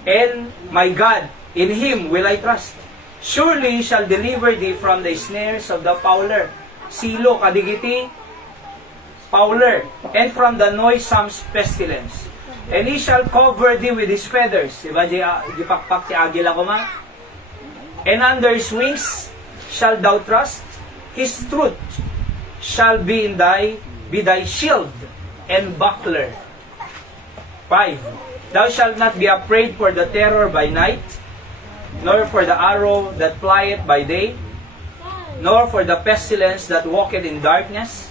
And my God, in Him will I trust. Surely He shall deliver thee from the snares of the fowler. Silo, kadigiti, fowler. And from the noisome pestilence. And He shall cover thee with His feathers. Diba? Di pakpak si agila ko ma. And under His wings shalt thou trust? His truth shall be thy shield and buckler. 5. Thou shalt not be afraid for the terror by night, nor for the arrow that flieth by day, nor for the pestilence that walketh in darkness,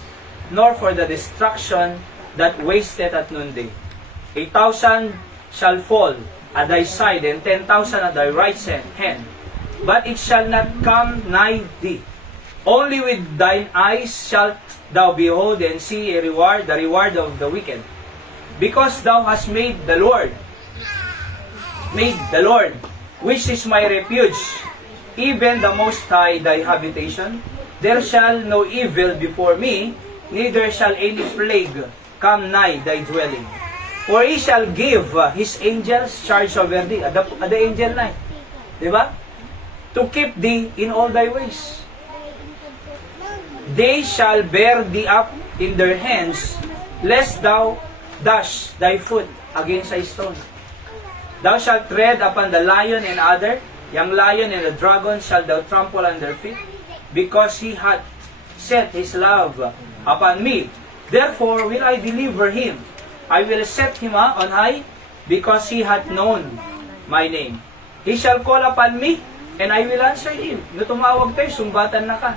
nor for the destruction that wasteth at noonday. 1,000 shall fall at thy side, and 10,000 at thy right hand, but it shall not come nigh thee. Only with thine eyes shalt thou behold and see the reward of the wicked. Because thou hast made the Lord, which is my refuge, even the Most High thy habitation, there shall no evil before me, neither shall any plague come nigh thy dwelling. For he shall give his angels charge over thee. The angel na. Diba? To keep thee in all thy ways. They shall bear thee up in their hands, lest thou dash thy foot against a stone. Thou shalt tread upon the lion and adder, young lion and the dragon shall thou trample under feet, because he hath set his love upon me. Therefore will I deliver him. I will set him on high, because he hath known my name. He shall call upon me, and I will answer him. No tumawag tayo, sumbatan na ka.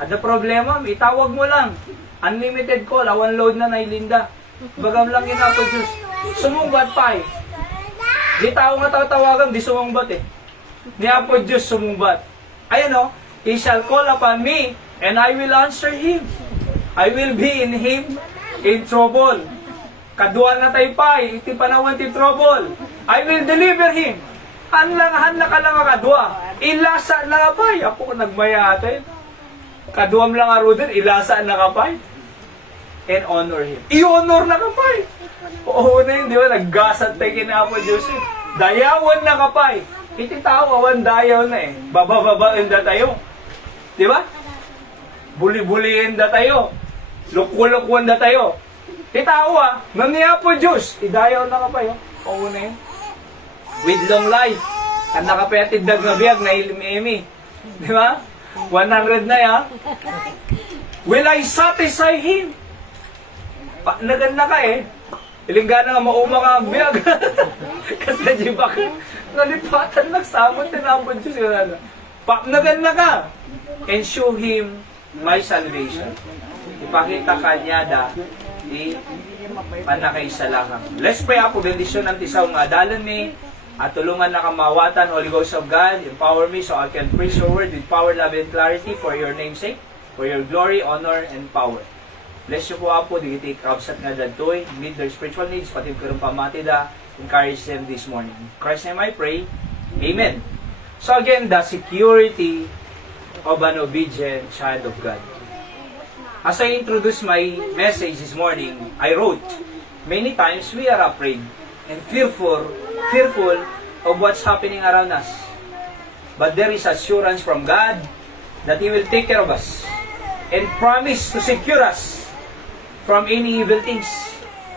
At the problema, itawag mo lang. Unlimited call, awan load na nailinda. Bagam lang yun ako, Diyos. Sumumbat pa eh. Di tao nga tatawagan, di sumumbat eh. Ni Apo Diyos sumumbat. Ayan o, he shall call upon me, and I will answer him. I will be in him in trouble. Kaduan na tayo pa eh, iti panawan ti trouble. I will deliver him. Han na ka lang kadua. Ilasa na ka pa eh. Apo ko nagmaya atin. Kaduam lang arudan, ilasa na ka pa eh. And honor him. I-honor na kapay. Oo na yun, di ba? Naggasat tayo kinapo Diyos eh. Dayawan na kapay. Iti tao, awan dayaw na eh. Babababain da tayo. Di ba? Buli-buliin da tayo. Lukulukwan da tayo. Iti tao nangyaya Diyos. Idayaw na kapay. Oo na yun. With long life. Ang nakapetid na biyag na ilimi. Di ba? 100 na ya. Will I satisfy him? Naganda ka eh. Ilinggana nga mauma ka ang biyag. Kasi najibak. Nalipatan nagsamot. Tinapon Diyos. Naganda ka. And show him my salvation. Ipakita ka niya di panakay sa lakang. Let's pray ako. Bendisyon ng tisaw nga dalan ni. At tulungan na kamawatan, Holy Ghost of God. Empower me so I can preach your word with power, love, and clarity for your name's sake. For your glory, honor, and power. Bless you po Apo, digiti kapsat nga dadtoy, meet their spiritual needs, pati karong pamati da, encourage them this morning. In Christ's name I pray, Amen. So again, the security of an obedient child of God. As I introduce my message this morning, I wrote, many times we are afraid and fearful of what's happening around us. But there is assurance from God that He will take care of us and promise to secure us from any evil things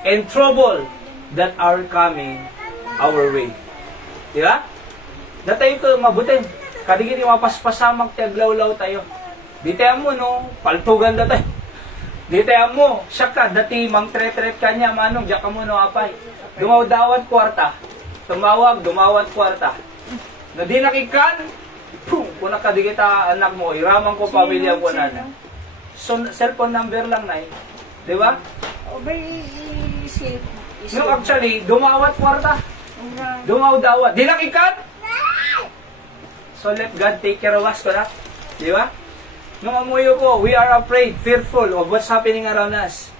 and trouble that are coming our way. Diba? Datay ko mabutin. Kadigin yung mapaspasamak ti aglaw-law tayo. Di tayo mo, no? Paltugan da tayo. Di tayo mo, siya ka, dati mang tret-tret ka niya, manong, diya ka mo, no, apay. Dumawdawat kwarta. Dumawat kwarta. Na di nakikan, pum, kung nakadigita anak mo, iramang ko pamilya ko na. So, cellphone number lang na eh. Di ba? O ba isip? No, actually, dumawat kwarta. Dumawdawat. Di nakikan? So let God take care of us, correct? Di ba? Nung amuyo ko, we are afraid, fearful of what's happening around us.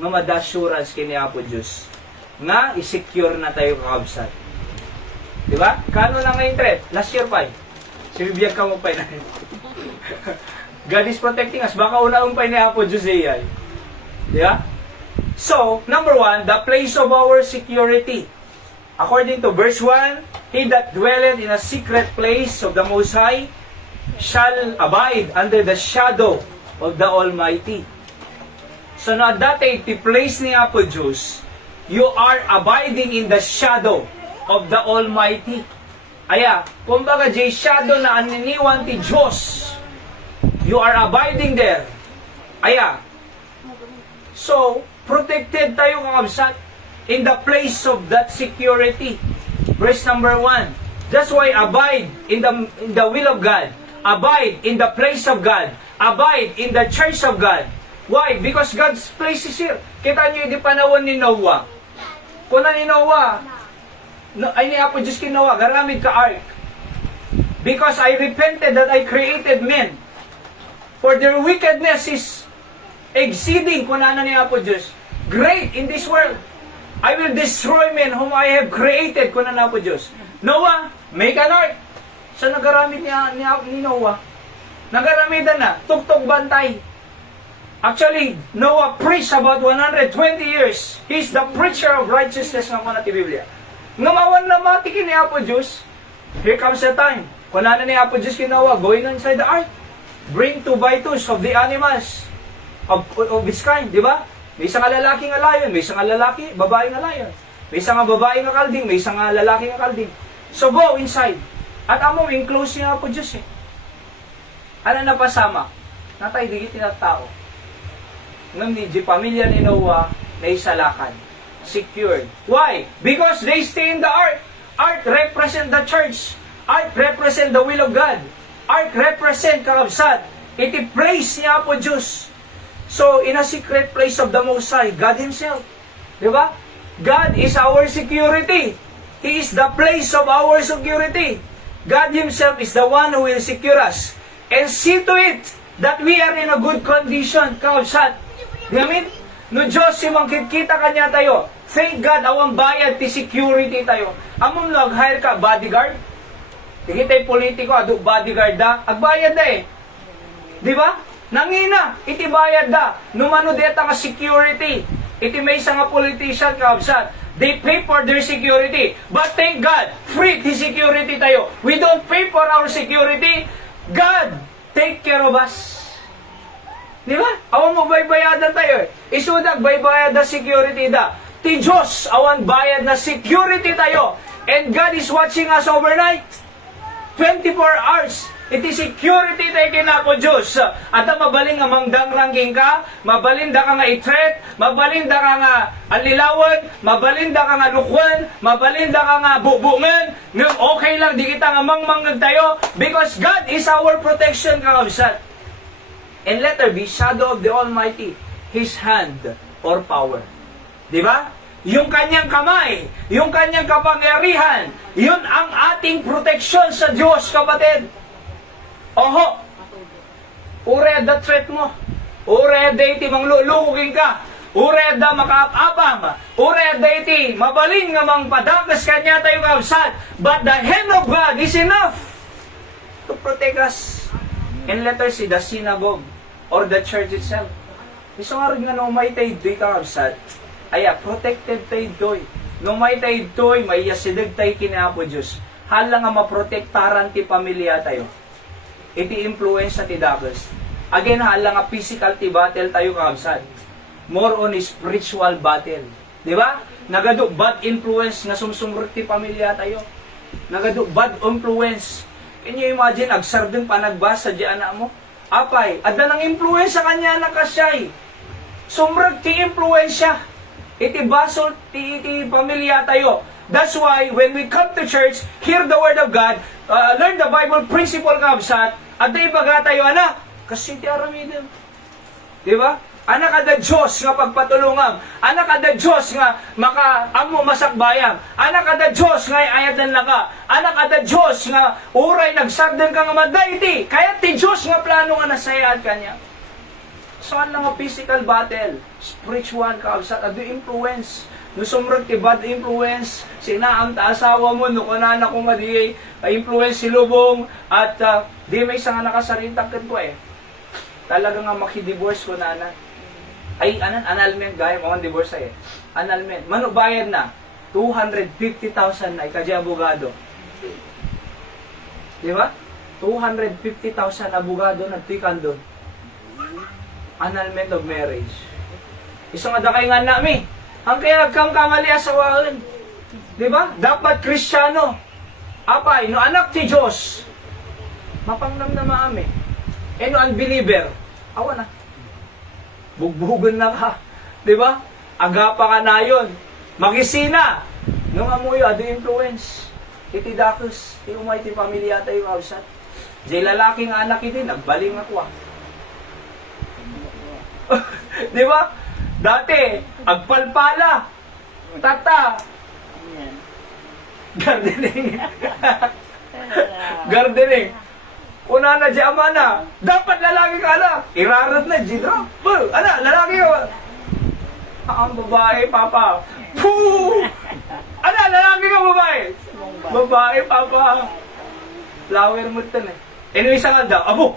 Nga madassurance kini Apo Diyos. Nga, isecure na tayo kakabsat. Di ba? Kano lang ngayon threat? Last year pa eh. Sinibiyag ka mo pa na. God is protecting us. Baka una-umpay ni Apo Diyos eh. Di ba? So, number 1, the place of our security. According to verse 1, He that dwelleth in a secret place of the Most High shall abide under the shadow of the Almighty. So, na dati, the place ni Apo Diyos, you are abiding in the shadow of the Almighty. Aya, kumbaga, jay shadow na aniniwan ti Diyos, You are abiding there. Aya. So, protected tayo kakabsat in the place of that security. Verse number 1. That's why abide in the will of God. Abide in the place of God. Abide in the church of God. Why? Because God's place is here. Kita niyo yung panahon ni Noah. Kuna ni Noah, ay ni Apo Diyos kay Noah, garamid ka ark. Because I repented that I created men. For their wickedness is exceeding, kuna ni Apo Diyos, great in this world. I will destroy men whom I have created, kuna na Apo Diyos. Noah, make an ark. So nagaramid ni Noah. Nagaramidan na, tuktok bantay. Actually, Noah preached about 120 years. He's the preacher of righteousness nga muna ti Biblia. Ngamawan na matikin ni Apo Diyos. Here comes the time. Kunana ni Apo Diyos kay Noah, going inside the ark. Bring 2 by 2s of the animals of his kind, di ba? May isang lalaki nga layon, may isang lalaki, babae nga layon. May isang babae nga kalding, may isang lalaki nga kalding. So go inside. At amo, enclose niya Apo Diyos eh. Ano na pasama? Natay, digit na tao. Ngam ni pamilya ni Noah na isalakan. Secured. Why? Because they stay in the ark. Ark represent the church. Ark represent the will of God. Ark represent kakabsat. Iti place niya po Diyos. So, in a secret place of the Most High, God Himself. Di ba? God is our security. He is the place of our security. God Himself is the one who will secure us. And see to it that we are in a good condition, kakabsat. Di amin? No Diyos, simangkit-kita kanya tayo. Thank God, awang bayad ti security tayo. Among nag-hire ka, bodyguard. Tingin tayo politiko, adu bodyguard da. Agbayad da eh. Di ba? Nangina, iti bayad da. Numano deta nga security. Iti may isa nga politician, kaabsat. They pay for their security. But thank God, free ti security tayo. We don't pay for our security. God, take care of us. Di ba? Awan mo baybayadan tayo eh. Isudag baybayad na security da. Ti Diyos, awan bayad na security tayo. And God is watching us overnight. 24 hours. Iti security tayo kinako Diyos. At mabaling nga mangdang ranking ka, mabalinda ka nga itret, mabalinda ka nga alilawan, mabalinda ka nga lukwan, mabalinda ka nga bubungan, ng okay lang, di kita nga mangmangag tayo, because God is our protection, kakabsat. And letter B, shadow of the Almighty, His hand or power. Di ba? Yung kanyang kamay, yung kanyang kapangyarihan, yun ang ating proteksyon sa Diyos, kapatid. Oho, ured the threat mo. Ured da iti manglulugin ka. Ured da makaapabam. Ured da iti mabalin nga mang padakas kanya tayo kausad. But the hand of God is enough to protect us. And letter C, the synagogue or the church itself. Isang nga rin nga no may tayo do'y kausad. Aya, protected tayo do'y. No may tayo do'y, may yasidag tayo kinapo Diyos. Hala nga maprotektaran ti pamilya tayo. Iti influence sa ti Davos. Again, hala nga physical ti battle tayo kaabsad. More on spiritual battle. Di ba? Nagado bad influence nga sumsumrot ti pamilya tayo. Nagado bad influence. Can you imagine, agsardeng panagbasa di anak mo? Apay, adda nang influence sa kanya na kasyay. Sumrot ti influence siya. Iti basol ti pamilya tayo. That's why, when we come to church, hear the Word of God, learn the Bible principle kabsat, at di baga tayo, anak, kasi ti aramidin. Diba? Anak kada Diyos nga pagpatulungam. Anak kada Diyos nga makaamo masakbayang. Anak kada Diyos nga ayadan na ka. Anak kada Diyos nga uray nagsagdan ka nga madayti. Kaya ti Diyos nga plano nga nasayaan kanya. Saan lang nga physical battle? Spiritual kabsat, ado influence. No sumrot ti bad influence, sinaam ta asawa mo, no kanana ko nga di influence si lubong, at di may isa nga nakasaritak ko eh. Talaga nga makidivorce ko nana. Ay, annulment, gaya mo ang divorce ay. Annulment. Manubayad na. 250,000 na ikaji abogado. Di ba? 250,000 abogado nagtikan doon. Annulment of marriage. Isang adakay nga nami. Ang kaya kamali asawaan. Di ba? Dapat Kristiyano. Apay, no anak ti Diyos. Mapangnam na maami. no unbeliever, awa na. Bugbugan na ka. Di ba? Agapa ka na yun. Magisina. Nung amoy, ado influence. Iti dakus. Iti umay, iti pamilya tayo kausat. Di lalaking anak iti, nagbaling ako. Di ba? Dati, agpalpala. Tata. Ayan. Gardening. Gardening. Una na di ama na. Dapat lalaki ka na. Irarat na, Gidro. Ana, lalaki ka. Ang babae, papa. Poo! Ana, lalaki ka, babae. Babae, papa. Flower mo ito na. Anyway, sa nga abo.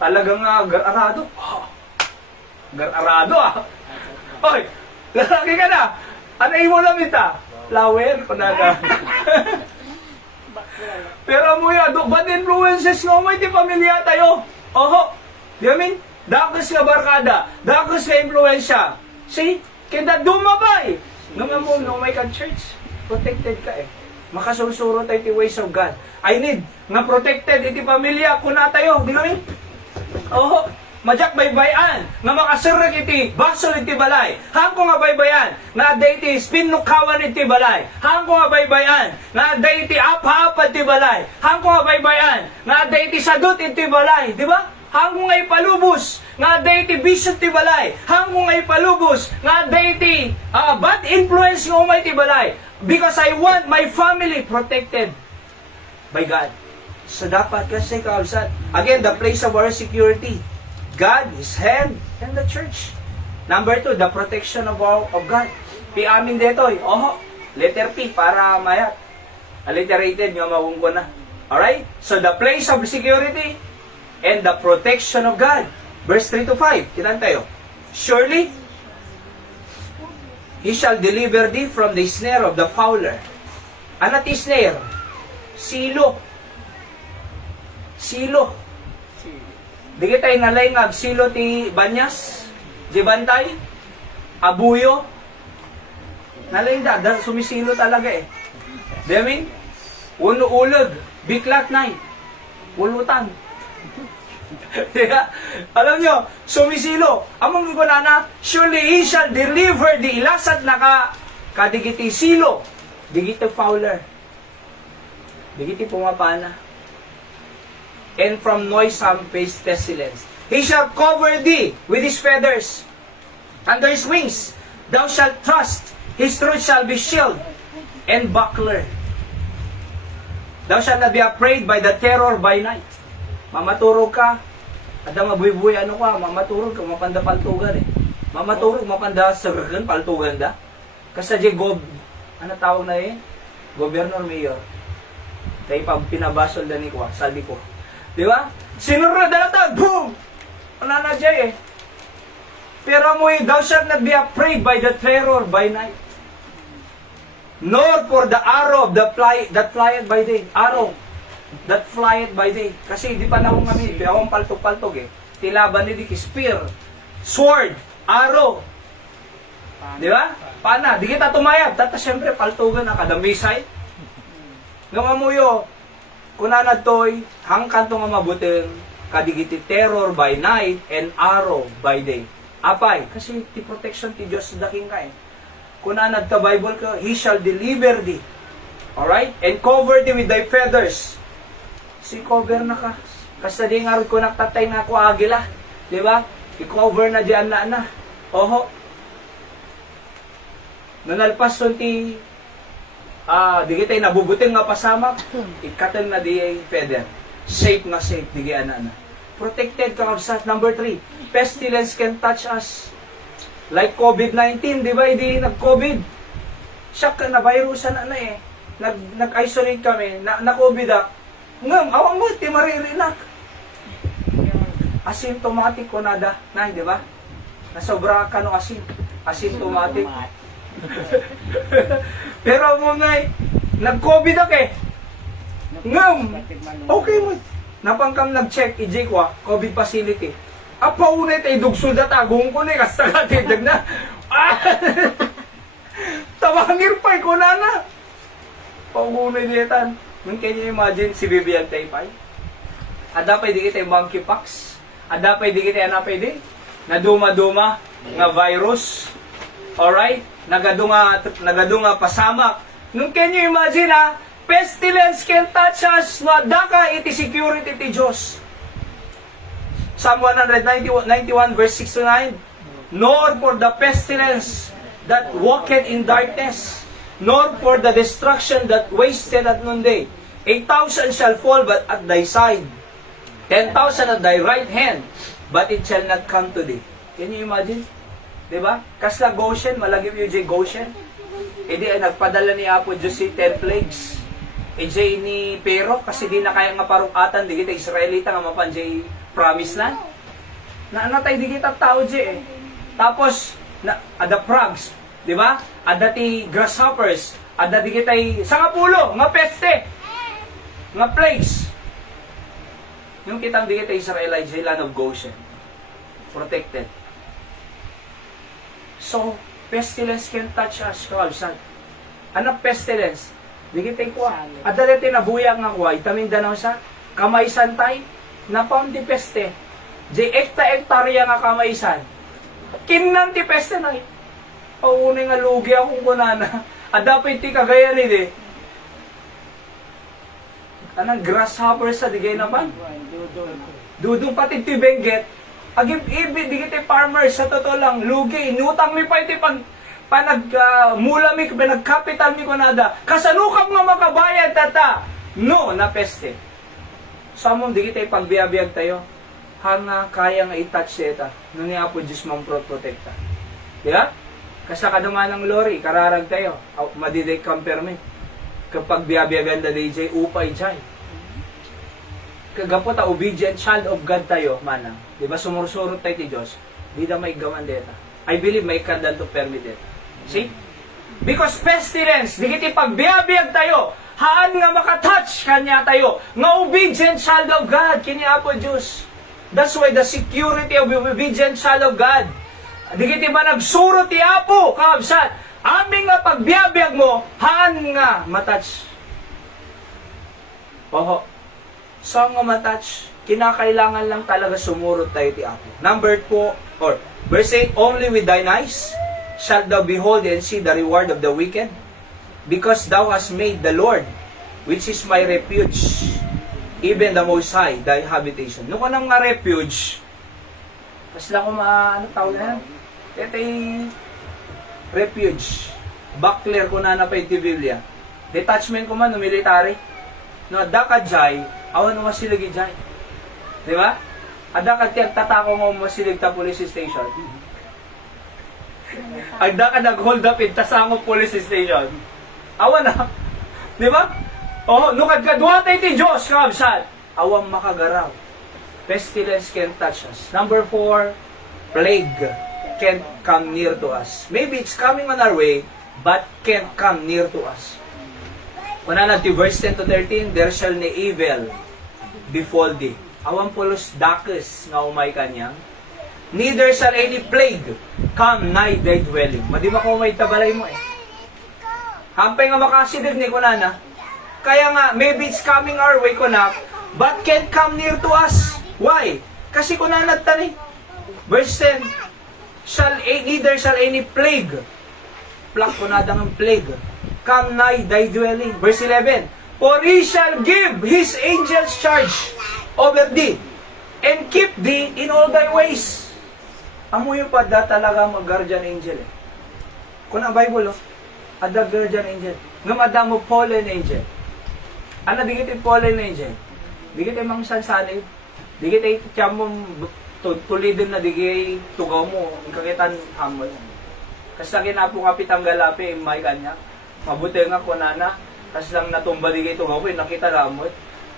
Talagang gar-arado. Gar-arado Oy, lalaki ka na. Ano mo lang ita? Flower, kunaga. Pero mo yan, bad influences nga mo, iti pamilya tayo. Oho, di amin, dakos ka barkada, dakos ka influensya. See, kaya dumabay. Nung mo, no may ka church, protected ka eh. Makasusuro tayo iti ways of God. I need, nga protected iti pamilya, kuna tayo, di amin? Oho, majak baybayan, nga makasirag iti, basol iti balay. Hangko nga baybayan, nga day iti spinukawan iti balay. Hangko nga baybayan, nga day iti apa-apa iti balay. Hangko nga baybayan, nga day iti sadot iti balay. Di ba? Hangko nga ipalubos, nga day iti bisyo iti balay. Hangko nga ipalubos, nga day iti bad influence nga umay iti balay. Because I want my family protected by God. So dapat kasi kausat. Again, the place of our security. God, His hand, and the church. Number 2, the protection of God. Pi amin dito, oho, letter P, para mayat. Alliterated, nga mawung ko na. Alright? So, the place of security and the protection of God. Verse 3 to 5, kinan tayo. Surely, He shall deliver thee from the snare of the fowler. Ano ti snare? Silo. Silo. Di tayo nalay nga silo ti banyas, di bantay, abuyo. Nalay da sumisilo talaga eh. Di amin? Uno ulod, biklat nay, ulutan. Diba? Alam nyo, sumisilo. Among ko na, surely He shall deliver the ilasat na kadigiti silo, digiti fowler, digiti pumapana. And from noisome pestilence. He shall cover thee with His feathers. Under His wings thou shalt trust. His truth shall be shield and buckler. Thou shalt not be afraid by the terror by night. Mamaturog ka. Ada mabuy-buy ano ka. Mamaturog ka. Mapanda paltugan eh. Mamaturog, mapanda saragan paltugan da. Kasi di ano tawag na yun? Governor Mayor. Tayo pa pinabasol da ni ko. Saldi ko. Di ba? Sinurod na natag, boom! Wala na dyan eh. Pero mo thou shalt not be afraid by the terror by night. Nor for the arrow of that flieth by day. Arrow that flieth by day. Kasi di pa na akong kami, di akong paltog-paltog eh. Tilaban ni Dick, spear, sword, arrow. Di ba? Pana, di kita tumayab. Tata syempre, paltogan na kada misay. Ngamamuyo, kunana toy, hangkan to nga mabuting kadigiti terror by night and arrow by day. Apay, kasi ti protection ti Diyos daking ka eh. Kunana ta Bible ka, He shall deliver thee. Alright? And cover thee with thy feathers. Si cover na ka. Kasi di nga rin ko naktatay na ako agila. Di ba? I-cover na diyan na. Oho. Nanalpas nun ti di kita nabubuting nga pasama, ikatan na di feather. Safe na safe, di na. Protected ka sa number 3. Pestilence can touch us. Like COVID-19, di ba? Hindi nag-COVID. Siya na virusan na eh. Nag-isolate kami, na-COVID ngam, awang mo, ti maririnak. Asymptomatic ko nada, di ba? Nasobra ka no asymptomatic. Pero mo nga, nag-COVID ako eh. Ngam, okay mo. Napangkam nag-check, i-J ko COVID facility. Apaunay tayo dugsol na tagong ko na, kasi tagatidag na. Tawangir pa, ko na. Paunay diyetan. Nung kanya imagine si Vivian Taypay. Adapay di kita monkeypox. Adapay di kita anapay di. Naduma-duma nga virus. Alright? Nagadunga pasamak. Nung can you imagine pestilence can touch us, no daka iti security ti Diyos. Psalm 191 verse 6 to 9. Nor for the pestilence that walketh in darkness, nor for the destruction that wasted at noonday. 8,000 shall fall but at thy side, 10,000 at thy right hand, but it shall not come to thee. Can you imagine? Diba? Kasla Goshen, malagim yung J. Goshen. E di, nagpadala ni Apo Diyos si 10 plagues. E J ni Pero, kasi di na kaya nga parukatan, di kita Israelita nga mapan J. Promise land. Naanatay di kita tao J eh. Tapos, ada frogs, di ba? Ada ti grasshoppers, ada di kita sangapulo, nga peste, nga plagues. Yung kitang di kita Israelite J. Land of Goshen. Protected. So, pestilence can touch us, kaabsan. Ano pestilence? Di kita ikuha. At dali tinabuyang nga kuha, itamin danaw sa kamaisan tayo, napaon di peste. Di ekta-ektarya nga kamaisan. Kinan ti peste na. Paunay nga lugi akong kunana. At dapat ti kagayan ni anang grasshopper sa digay naman. Dudong pati ti benggit. Agib ibi di kita farmer sa totoo lang lugi. Inutang mi pa iti mula mi nagkapital mi kunada. Kasanukam nga makabayad tata. No, na peste. Samom di kita pagbiabiyag tayo. Hanga kaya nga i-touch seta. Nung niya po Diyos mong protekta. Diba? Kasa kadungan ng lori, kararag tayo. Madiday kamperme. Kapag biyabiyagan na DJ, upay dyan. Kagapot obedient child of God tayo, manang. Diba? Sumursurot tayo ti Diyos. Di na may gaman deta. I believe may kandan to permit it. See? Because pestilence, di kiti pagbiabiyag tayo. Haan nga makatouch kanya tayo. Nga obedient child of God, kanya po Diyos. That's why the security of the obedient child of God. Di kiti ba nagsuro ti Apo, kaabsat. Aming nga pagbiabiyag mo, haan nga matouch. Oho. So nga matouch, kinakailangan lang talaga sumurot tayo ti Apo. Number 4, or verse 8, only with thine eyes shalt thou behold and see the reward of the wicked, because thou hast made the Lord, which is my refuge, even the Most High, thy habitation. Nung kanang nga refuge, mas lang kung ano tawag na yan? Ito refuge. Buckler ko na pa iti Biblia. Detachment ko man no military. No, adakad jay, awan mo masilig jay. Di ba? Adakad tiyag tatako mo masilig ta police station. Adakad nag-hold up in tasamo police station. Awan na. Di ba? Oh, no kadkadwatay ti Diyos, kabsat. Awang makagaraw. Pestilence can touch us. Number 4, plague can't come near to us. Maybe it's coming on our way, but can't come near to us. Una na ti verse 10 to 13, there shall ne evil befall thee. Awan pulos dakes nga umay kanyang. Neither shall any plague come nigh thy dwelling. Madima ko may tabalay mo eh. Hampay nga makasidig ni kunana. Kaya nga, maybe it's coming our way kunak, but can't come near to us. Why? Kasi kunanat tani. Verse 10, neither shall any plague, plak kunadang ang plague, come nigh thy dwelling. Verse 11, for he shall give his angels charge over thee, and keep thee in all thy ways. Amo yung pada talaga mag-guardian angel eh. Kung ang Bible, ada guardian angel. Ngam ada mo fallen angel. Ano digit yung fallen angel? Digit yung mga sansanib. Digit yung tiyam mo tulidin na digit tugaw mo. Ikakitan hamon. Kasi lagi na po kapitang galapi, may kanya. Mabuti nga ko nana. Kasi lang natumba digit tugaw ko, nakita ramot.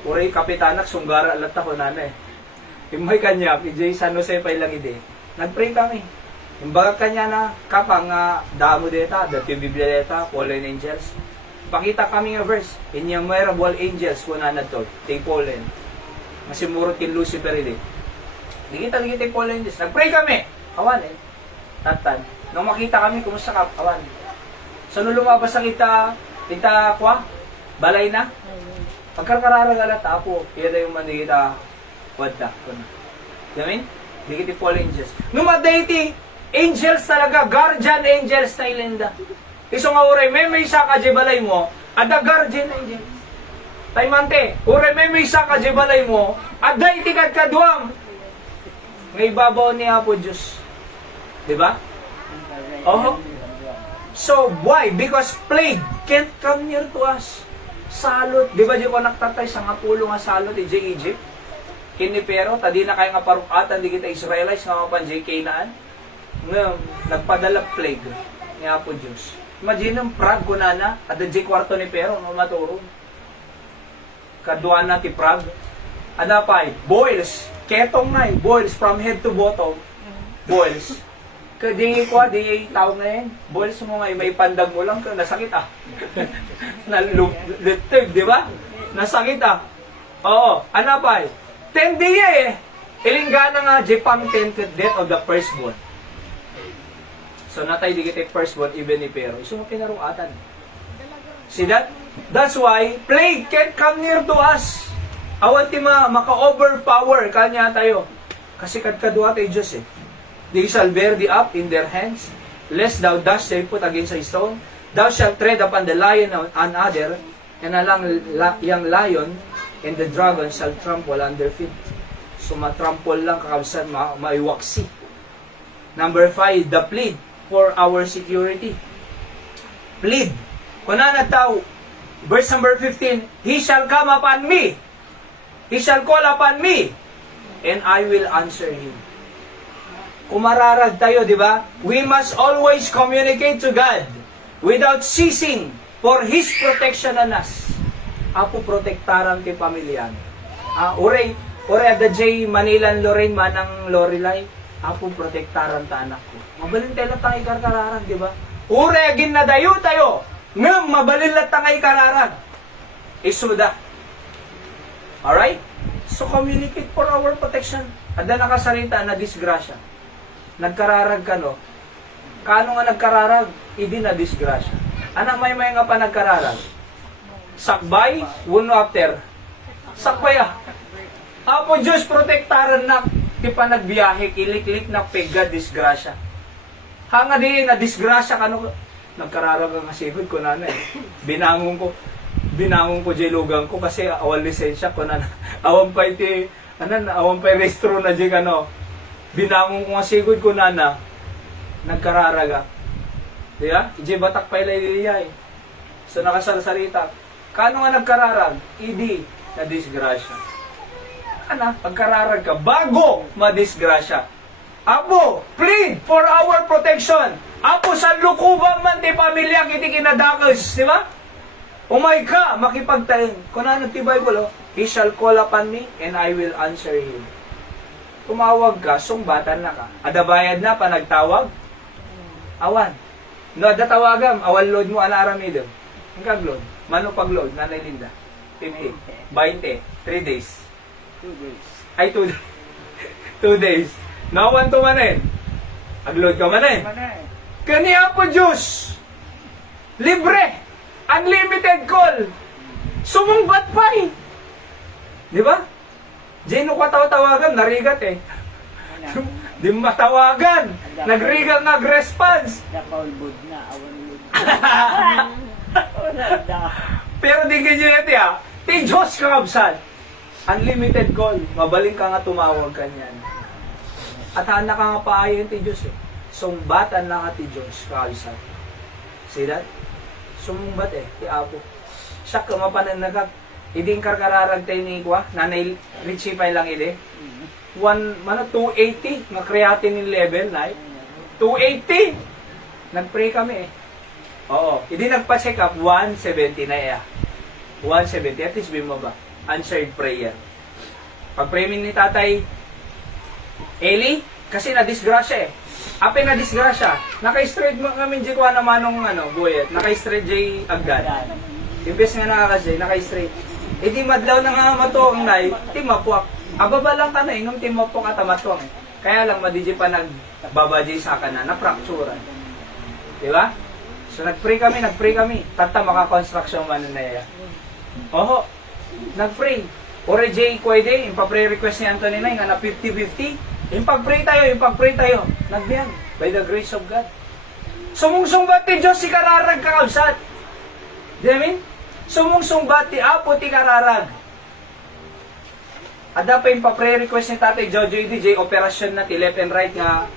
Uri kapitanak, sunggara alat ako nana eh. Yung may kanya, PJ San Jose pa ilang ide. Nag-pray kami. Yung baga kanya na kapang damo deta, dati Biblia deta, fallen angels. Pakita kami nga verse. Innumerable angels ko na to. Tay fallen. Masimurot kin Lucifer ide. Di kita fallen angels. Nag-pray kami. Awan eh. Tatan. Nung makita kami, kumusta ka? Awan. So nung lumabas ang kita kwa? Balay na? Pagkarkararag alat, apo. Kaya yung manigita Wadda ko na. Diba? Di kiti fallen angels. Numaday angels talaga, guardian angels na ilinda. Iso nga uray, may isa ka jibalay mo, ada guardian angels. Taymante, uray may isa ka jibalay mo, ada itikad kaduam. Ngay babaw ni Apo Diyos. Diba? Oh. So, why? Because plague can't come near to us. Salot. Di ba di ko naktatay sa nga pulo nga salot di Egypt? Kini pero, tadi na kaya nga parukatan, di kita Israelites nga mapan di Canaan. Nga, nagpadala plague ni Apo Diyos. Imagine ang Prague ko na, at di kwarto ni pero, mamaturo. Kaduan na ti Prague. Ada pa boils. Ketong na boils from head to bottom. Boils. Kadi ko, di tawag na yan. Boils mo nga, may pandag mo lang, nasakit Nalutig, di ba? Nasakit Oo, ano pa 10 day ilinggana nga, Japan 10th death of the firstborn. So, natay di kita firstborn, even ni pero. So, pinaruatan. See that? That's why, plague can't come near to us. Awan ti maka-overpower kanya tayo. Kasi kadkadwa tayo Diyos They shall bear thee up in their hands, lest thou dash thy foot against a stone. Thou shalt tread upon the lion and adder, and along young lion, and the dragon shall trample under feet. So matrample lang kakabsan, maiwaksi. Number 5, the plead for our security. Plead. Kuna na tao, verse number 15, He shall come upon me. He shall call upon me, and I will answer him. Kumararag tayo, di ba? We must always communicate to God without ceasing for His protection on us. Apo protektaran ti pamilyan. Ure ada J Manilan Lorraine manang Lorelai. Apo protektaran ta anak ko. Mabalin tayo lang tangay karkararan, di ba? Ure agin na dayo tayo. Ngam mabalin lang tangay kararag. Isuda. Alright? So communicate for our protection. Ada nakasarita na disgrasya. Nagkararag ka, no? Kano nga nagkararag? Idi na disgrasya. Anak may nga pa nagkararag. Sakbay, uno after. Sakbay Apo Diyos, protektaran na. Di pa nagbiyahe, kilik-lik na pega disgrasya. Hanga di na disgrasya ka, no? Nagkararag ang asigod ko na Binangon ko lugang ko kasi awal lisensya ko na. Awan pa iti, awan pa restro na di ka, no? Binangon ko nga sigod ko nagkararaga. Diba? Ije batak pa ilay So nakasalsalita. Kano nga nagkararag? Idi na disgrasya. Pagkararag ka, bago madisgrasya. Apo, plead for our protection. Apo, sa lukuban man ti pamilya kiti kinadakos. Diba? Umay ka, makipagtayin. Kung ano ti Bible, He shall call upon me and I will answer him. Tumawag ka, sungbatan na ka. Adabayad na, panagtawag. Awan. No, adatawagan, awan load mo, alaramido. Ang kag-load. Mano pag-load, Nanay Linda? 50. 20. 3 days. 2 days. Ay, 2 days. 2 days. Nawan to manin. Ag-load ka manin. Kaniya po Diyos. Libre. Unlimited call. Sumungbat pa Di ba? Diyan ko tawagan, narigat Di matawagan. Nagrigat nag-response. Nakaulbod na, awan lud. Pero di ganyan ti Diyos kakabsan. Unlimited call. Mabaling ka nga tumawag kanyan. At hana ka nga paayon ti Diyos Sumbatan lang ti Diyos kakabsan. See that? Sumbat ti Apo. Siya ka mapananagag. Iding karkararag tayo ni Kwa, Nanay Richie pa lang 280, nga creatinine level, 280! Nag-pray kami Oo. Hindi nagpa-check up, 170 na 170, at least bimaba. Answered prayer. Pag-pray ni Tatay Eli, kasi na-disgrasya Ape na-disgrasya. Naka-straight mo kami di ko na manong buwet. Naka-straight jay agad. Imbes nga nakakasay, naka-straight. Di madlaw na nga matuang nay, ti mapuak. Ababa lang ka na, ingam ti mapuak at matuang. Kaya lang madiji pa nagbabajay sa kanan, na-fracturan. Diba? So nag-pray kami. Tata maka-construction man na Oho, nag-pray. Ore J, pwede, yung pa-pray-request ni Anthony na, nga na 50-50. Yung pag-pray tayo, nagbiyan, by the grace of God. Sumungsungbat ti Diyos si kararag kakabsat. Di namin? Sumungsungbat ti Apo ti kararag. Ada pa yung pa-pray request ni Tatay Jojo DJ, operasyon na ti left and right nga,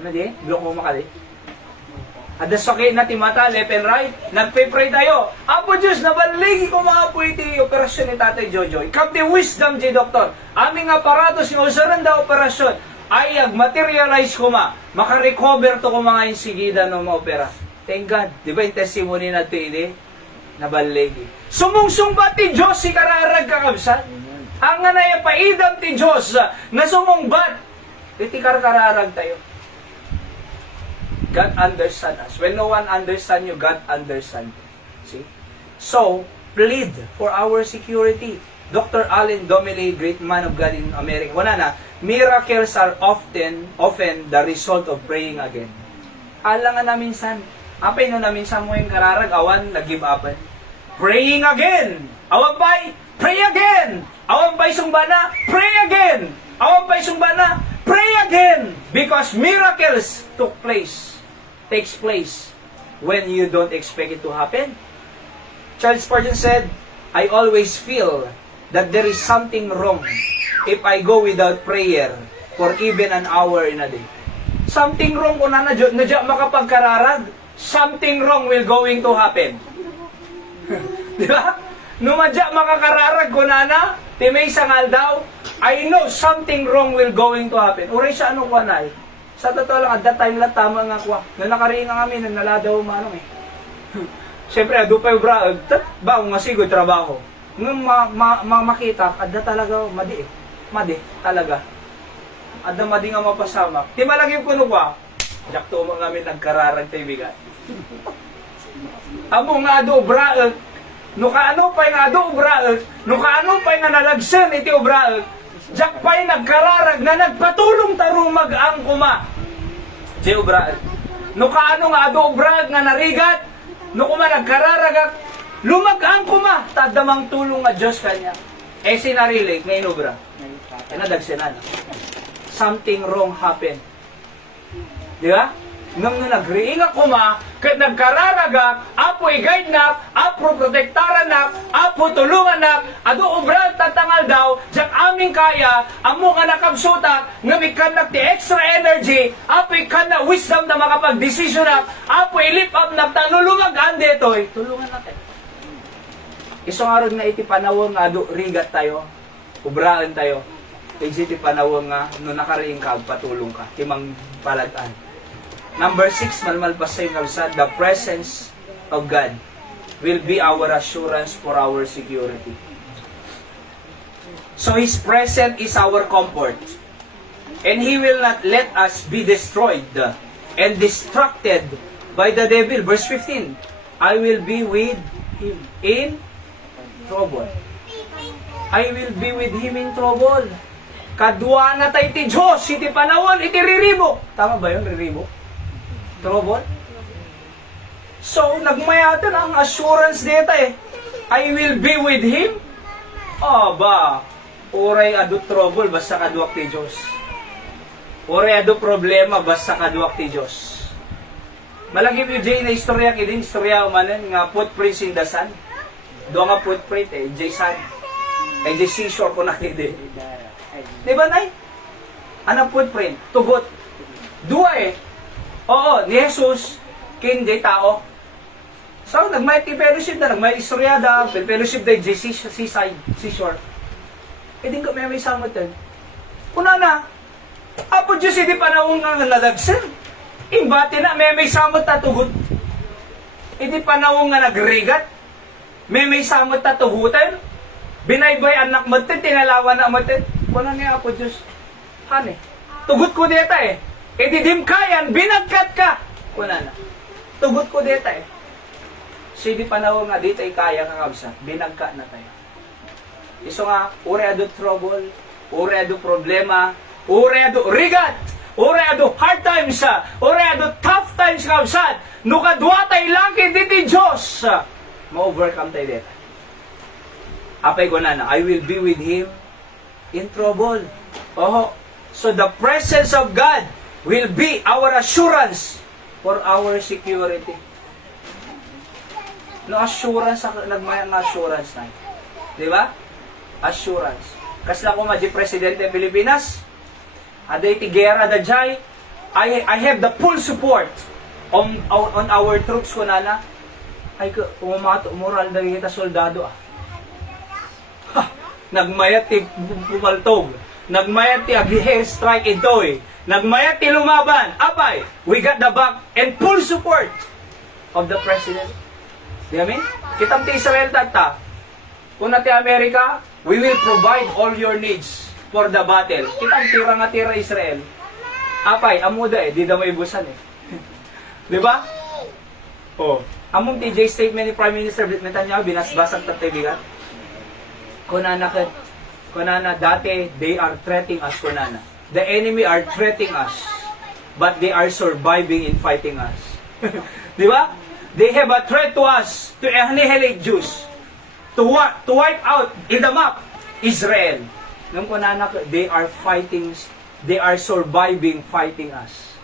ano di? Glaucoma ka di? Ada sakit na ti mata, left and right. Nagpe-pray tayo. Apo Diyos, nabaligi ko mga po iti operasyon ni Tatay Jojo. Ikap ti wisdom, J. Doctor. Aming aparatos, yung usaran da operasyon, ay materialize ko makarecover to ko mga insigida ng mga opera. Thank God. Di ba yung testimony na ito ini? Nabaligi. Sumungsungbat ti Diyos si kararag kakabsat. Ang nga na paidam ti Diyos na sumungbat. Iti kararag tayo. God understand us. When no one understand you, God understand you. See? So, plead for our security. Dr. Allen Domele, great man of God in America. Wala na, miracles are often the result of praying again. Alang nga na minsan, apay no na minsan mo yung kararag, awan, nag-give upan. Praying again! Awan pa'y, pray again! Awan pa'y sumbana, pray again! Awan pa'y sumbana, pray again! Because miracles takes place when you don't expect it to happen. Charles Spurgeon said, I always feel that there is something wrong if I go without prayer for even an hour in a day. Something wrong kung nadya makapagkararag. Something wrong will going to happen. Di ba? Numadya makakararag kung ti may sangal daw, I know something wrong will going to happen. Uray siya ano ko na Sa totoo lang, at that time lang tama nga ko. Na nakariin nga kami, naladaw manong Siyempre, ado pa yung ba, masigod trabaho. Nung makita, adda talaga, madi talaga. Adda madi nga mapasamak. Di malagim ko nung jak to mga kami nagkararag tayo bigat. Amo nga ado, braag, no kaano pa yung ado, braag, no kaano pa yung nalagsan iti obraag, jak pa yung nagkararag na nagpatulong tarumag ang kuma. Di obraag. No kaano nga ado, braag nga narigat, no kuma nagkararagak, lumagang kuma, tadamang tulong nga Diyos kanya. Sinarelate, ngayon obra. Nadagsinan. Something wrong happened. Di ba? Nung nag-ring ako kat nagkararagak, apo i-guide nak, apo protektaran nak, apo tulungan nak, ado obra tatangal daw, jak aming kaya, amo nga nakabsutak, nga mikanak ti extra energy, apo ikan na wisdom na makapag-decision nak, apo i-lift up nak, tanulungan detoy, tulungan natin. Isang araw na iti panawang nga rigat tayo, ubraan tayo. Iti panawang nga, no nakariing ka, patulong ka, timang palataan. Number 6, malmalpas sa yung kalsad, the presence of God will be our assurance for our security. So His presence is our comfort. And He will not let us be destroyed and distracted by the devil. Verse 15, I will be with Him in trouble. I will be with Him in trouble. Kadwa na tayo ti Diyos, iti panawon, iti riribo. Tama ba yun, riribo? Trouble? So, nagmayatan ang assurance dito I will be with Him? Ba, oray ado trouble, basta kaduak ti Diyos. Oray ado problema, basta kaduak ti Diyos. Malagim yung Jay na istorya, kidin istorya umanan, nga footprints in the sand. Doon nga footprint Jay sand. Jay seashore ko nakidi. Diba, Nay? Anong footprint? Tugot. Dua Oo, ni Jesus, hindi tao. So, nagmay fellowship na, nagmay istoryada, fellowship na seaside, seashore. Hindi ko may samot din. Una na, apo Diyos, hindi panahon nga nalagsan. Imbati na, may samot na tugot. Hindi panahon nga nagrigat. May samot na tugutan. Binaybay anak matin, tinalawan na matin. Kuna niya, apo Diyos. Hane, tugot ko dito didim kayan, binagkat ka. Kuna na. Tugot ko dito So, di panahon nga dito kaya kakabsa. Binagka na tayo. Iso nga, ure ado trouble, ure ado problema, ure ado rigat, ure ado hard times, ure ado tough times kakabsat. Nukadwa tayo langkid dito Diyos. Ma-overcome tayo dito. Apay ko na, I will be with him in trouble. Oh, so the presence of God will be our assurance for our security. No assurance, nagmayang assurance na. Di ba? Assurance. Kasi ako maji presidente ng Pilipinas, aday ti gera da jay, I have the full support on our troops ko nana. Ay ko, moral na kita soldado ah. Ha, nagmayat ti pumaltog. Nagmayat ti ag-air strike ito eh. Nagmayat ti lumaban. Apay, we got the back and full support of the president. Di amin? Kitang ti Israel tata. Kung na ti Amerika, we will provide all your needs for the battle. Kitang tira nga tira Israel. Apay, amuda eh. Di da may busan eh. Di ba? Oh. Among TJ statement ni Prime Minister Netanyahu, binasbasag tataybigan. Kunana, dati, they are threatening us, kunana. The enemy are threatening us, but they are surviving in fighting us. Di ba? They have a threat to us, to annihilate Jews, to wipe out in the map, Israel. Nung kunana, they are fighting, they are surviving fighting us.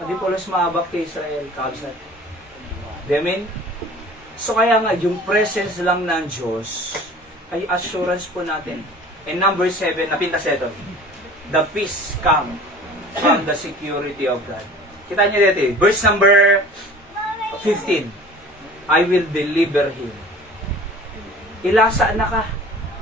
Hindi po lang maabak kay Israel, kaabsat. Di amin? So kaya nga, yung presence lang ng Diyos, ay assurance po natin. And number 7, napintas ito. The peace come from the security of God. Kita niyo dito, verse number 15. I will deliver him. Ilasa na ka.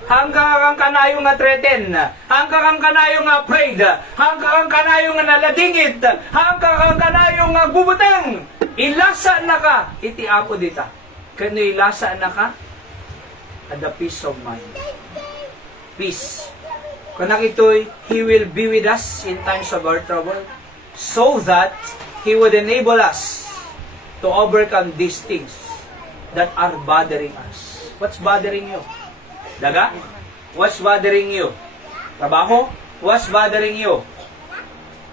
Hanggang kang kanayo nga threaten, hanggang kang kanayo nga afraid, hanggang kang kanayo nga naladingit, hanggang kang kanayo nga bubuteng, ilasa na ka. Iti ako dita. Kano ilasa na ka? At the peace of mind. Peace. Kunang ito'y, He will be with us in times of our trouble, so that He would enable us to overcome these things that are bothering us. What's bothering you? Daga? What's bothering you? Trabaho? What's bothering you?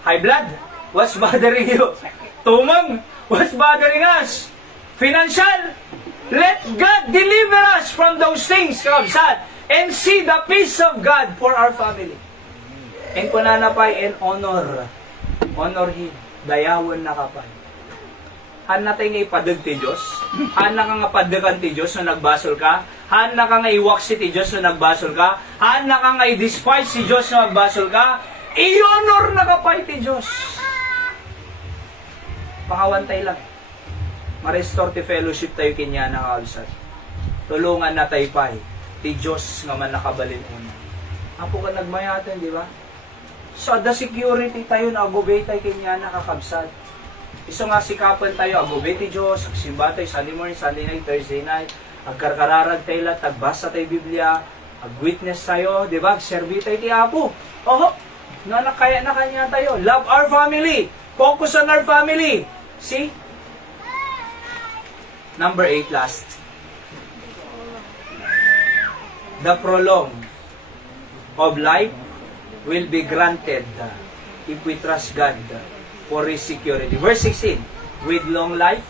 High blood? What's bothering you? Tumang? What's bothering us? Financial? Let God deliver us from those things, kabsat, and see the peace of God for our family. And kunanapay and honor. Honor Him. Dayawan na kapay. Han natay nga ipadag ti Diyos. Han na nga padagan ti Diyos na nagbasol ka. Han na nga iwaksi ti Diyos na nagbasol ka. Han na nga i-despise si Diyos na nagbasol ka. I-honor na kapay ti Diyos. Pangawantay lang. Ma-restore ti fellowship tayo kinya na kausad. Tulungan na tayo pa'y. Ti Diyos nga man nakabalin una. Apo ka nagmayatan, di ba? So, the security tayo na agobay tayo kinya na kakabsat. Iso nga sikapan tayo, agobay ti Diyos, agsimba tayo, Sunday morning, Sunday night, Thursday night, agkarkararag tayo lahat, agbasa tayo Biblia, agwitness tayo, di ba? Serbi tayo ti Apo. Oho, kaya na kanya tayo. Love our family. Focus on our family. See? Number 8, last. The prolong of life will be granted if we trust God for His security. Verse 16, with long life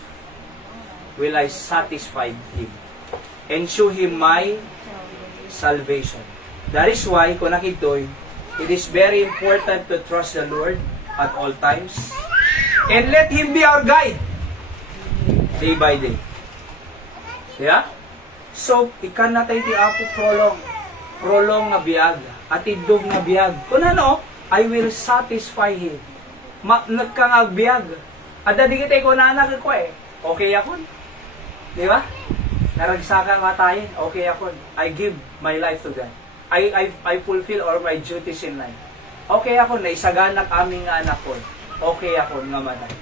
will I satisfy Him and show Him my salvation. That is why, kung nakitoy, it is very important to trust the Lord at all times and let Him be our guide day by day. Yeah? So, ikan na tayo ti Apo prolong nga biyag, at idog nga biyag. Kung ano, I will satisfy Him. Nagkangagbiag. At dadi kita ko nanak ko eh. Okay ako. Di ba? Naragsaka nga tayo. Okay ako. I give my life to God. I fulfill all my duties in life. Okay ako. Naisaganak aming anak ko. Okay ako nga manay.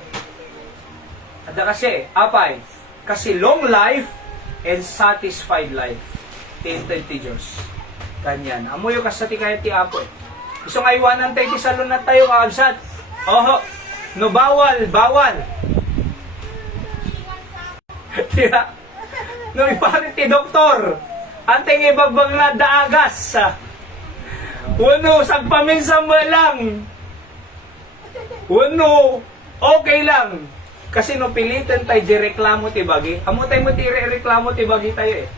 At kasi, apay, kasi long life and satisfied life. Tinted ti Diyos. Ganyan. Amoy yung kasati kaya ti Apo eh. Gusto nga iwanan tayo ti salon na tayo kakabsat. Oho, no bawal. Diba? No iparit ti doktor. Anteng ibagbag na daagas. Uno, sagpaminsan mo lang. Uno, okay lang. Kasi no pilitan tayo di reklamo ti bagi. Amo tayo mo ti reklamo ti bagi tayo eh.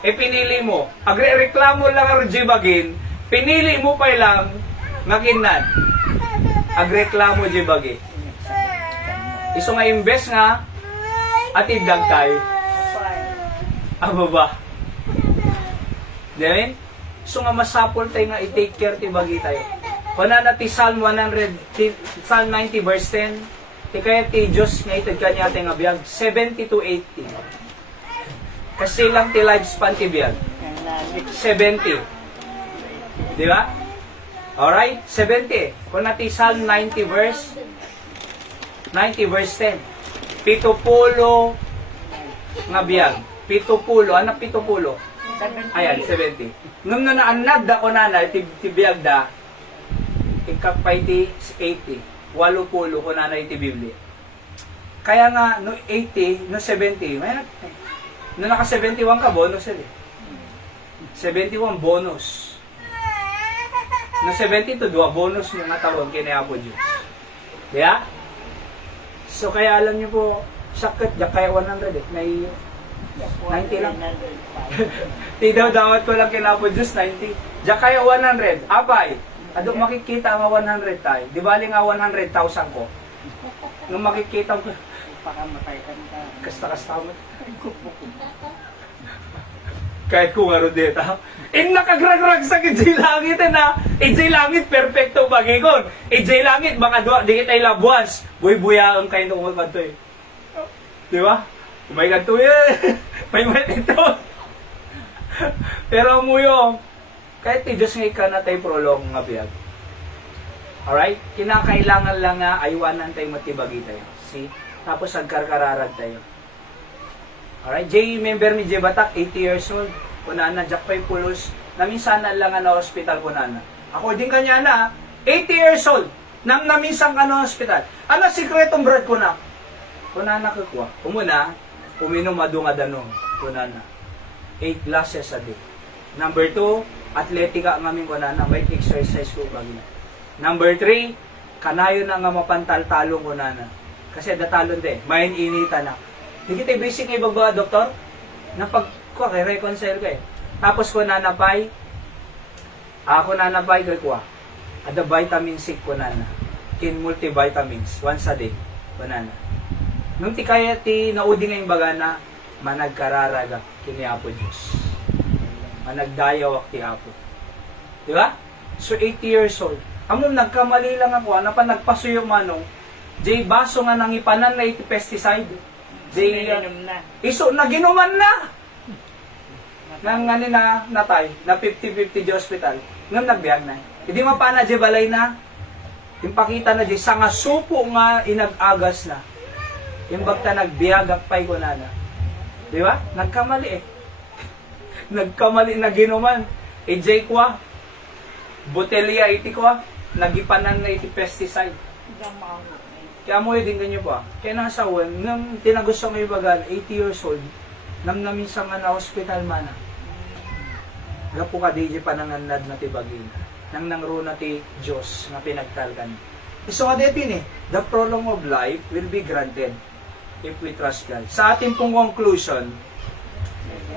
pinili mo. Agre-reklamo lang ang jibagin, pinili mo pa lang, makinan. Agreklamo jibagi. Iso nga imbes nga, at idagkay, ababa. Diyan? So nga masapol tayo nga i-take care ti bagi tayo. Kuna na ti Psalm 90 verse 10, ti kaya ti Diyos nga itad kanya tayo nga biyag, 70 to 80. Kasi lang ti lifespan ti biyag. 70. Di ba? Alright? 70. Kung na ti Psalm 90 verse 10. Pitupulo nga biyag. Pitupulo. Anak pitupulo? Ayan, 70. Nung naanad da ko na ti biyag da, ikapay ti 80. 80 ko na ti Biblia. Kaya nga, no 80, no 70, may no naka 71 ka, bonus yun eh. 71 bonus. No 70 to 2 bonus mo nga tawag kinaya po Diyos. Diya? So kaya alam niyo po, sakit, kaya 100 eh. May 90 lang. Di daw dawat ko lang kinapo Diyos, 90. Diya kaya 100. Abay, adong makikita nga 100 tayo. Di bali nga 100,000 ko. Nung makikita mo, Pakamatay ka na. kasta-kasta mo. Kahit kung ano dito. Nakagragrag sa ijay langit na. Ijay langit, perfecto bagigon. Ijay langit, baka di kita ilabuans. Buy-buyaan kayo nung mga kanto eh. Di ba? May kanto eh. May ito. Pero muyo, kahit ti Diyos nga ka na tayo prolong nga biyag. Alright? Kinakailangan lang nga aywanan tayo matibagi tayo. See? Tapos agkarkararag tayo. Alright? Member ni Jay Batak, 80 years old. Kunana, Jack Pay Pulos. Naminsan na lang na hospital kunana. Ako din kanya na, 80 years old. Naminsan ka na hospital. Ano sikretong brad ko na? Kunana kakwa. Umuna, uminom adunga danong. Kunana. 8 glasses a day. Number 2, atletika ang aming kunana. May exercise ko bagi. Number 3, kanayo na nga mapantal-talong kunana. Kasi datalon de, main inita na. Hindi kita basic nga ibaba, doktor? Napag-kuha kay reconcile ka eh. Tapos ko nanapay, ako nanapay kay kuha. Ada vitamin C ko nana. Kin multivitamins, once a day. Ko nana. Nung ti kaya ti naudi nga yung baga na, managkararaga kini Apo Diyos. Managdayawak ti Apo. Di ba? So 80 years old. Among nagkamali lang ako, pa nagpasuyo manong, Jay baso nga nangipanan na iti pesticide. Jay iso na ginuman na. Nang nga na natay, na 50-50 di hospital. Ngam nagbiag na. Hindi mapana Jay balay na. Impakita na Jay sa nga supo nga inag-agas na. Imbagta nagbiagak pay ko na. Di ba? Nagkamali eh. Nagkamali na ginuman. E Jay kwa, botelya iti kwa, nagipanan na iti pesticide. Kaya mo din ganyo pa. Kaya nasawan, nang tinagusto mo ibagan, 80 years old, nang namisang nga na hospital man na. Gapo ka di pananganad na ti bagin. Nang nangruna ti Diyos nga pinagtalkan. So nga detin eh, the prolong of life will be granted if we trust God. Sa ating pong conclusion,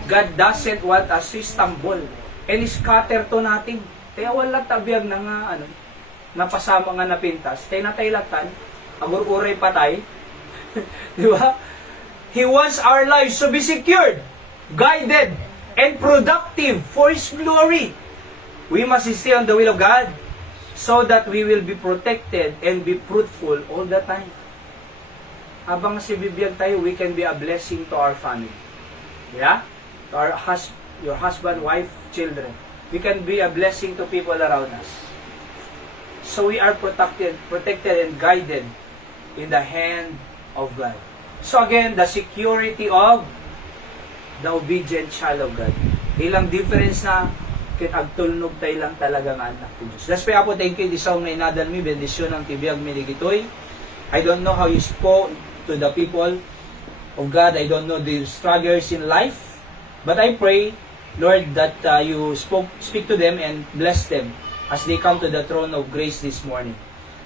God doesn't want us to stumble and scatter to natin. Kaya wala tabiyag na nga, napasama nga napintas. Kaya nataylatan, agur-uray patay. Di ba? He wants our lives to be secured, guided, and productive for His glory. We must stay on the will of God so that we will be protected and be fruitful all the time. Habang sibibiyag tayo, we can be a blessing to our family. Yeah? To our your husband, wife, children. We can be a blessing to people around us. So we are protected and guided in the hand of God. So again, the security of the obedient child of God. Ilang difference na kitagtulnog tayo lang talaga nga anak ko Diyos. That's why po, thank you, disaw nga inadal mi, bendisyon ang tibiyag miligitoy. I don't know how you spoke to the people of God. I don't know the struggles in life. But I pray, Lord, that you speak to them and bless them as they come to the throne of grace this morning.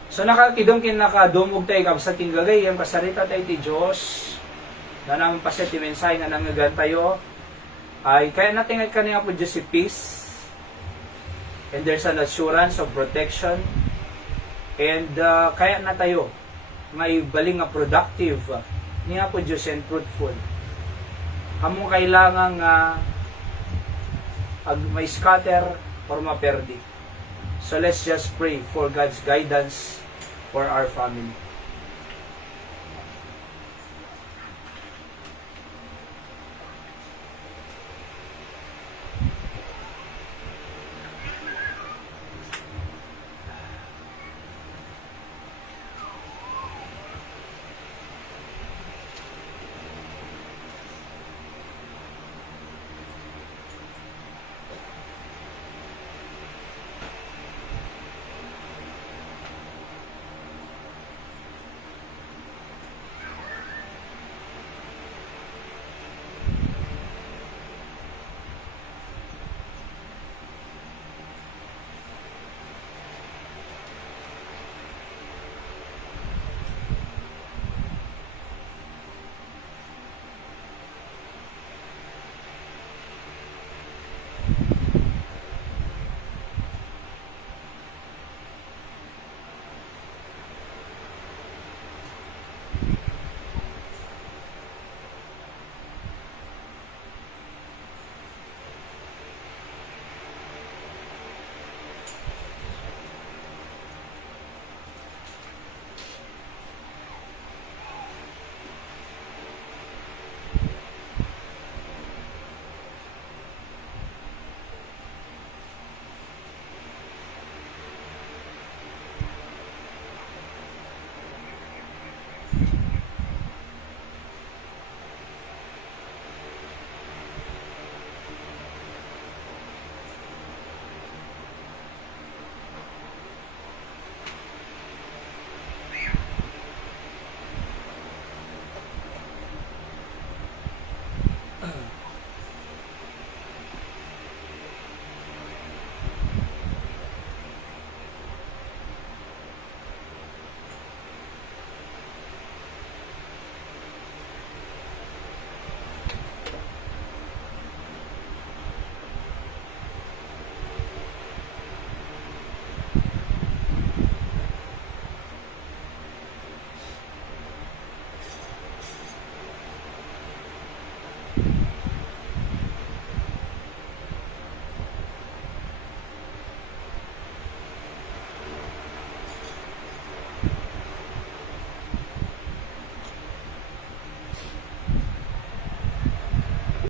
So nakakidong kinakadumog tayo kapsa tinggagay, yung kasarita tayo ti Diyos, na naman paset ti mensahe nga nangagan tayo, Ay, kaya natin nga kanina po Diyos si peace. And there's an assurance of protection. And kaya na tayo may baling nga productive. Nga po Diyos and fruitful. Among kailangan may scatter or maperdi. So let's just pray for God's guidance for our family.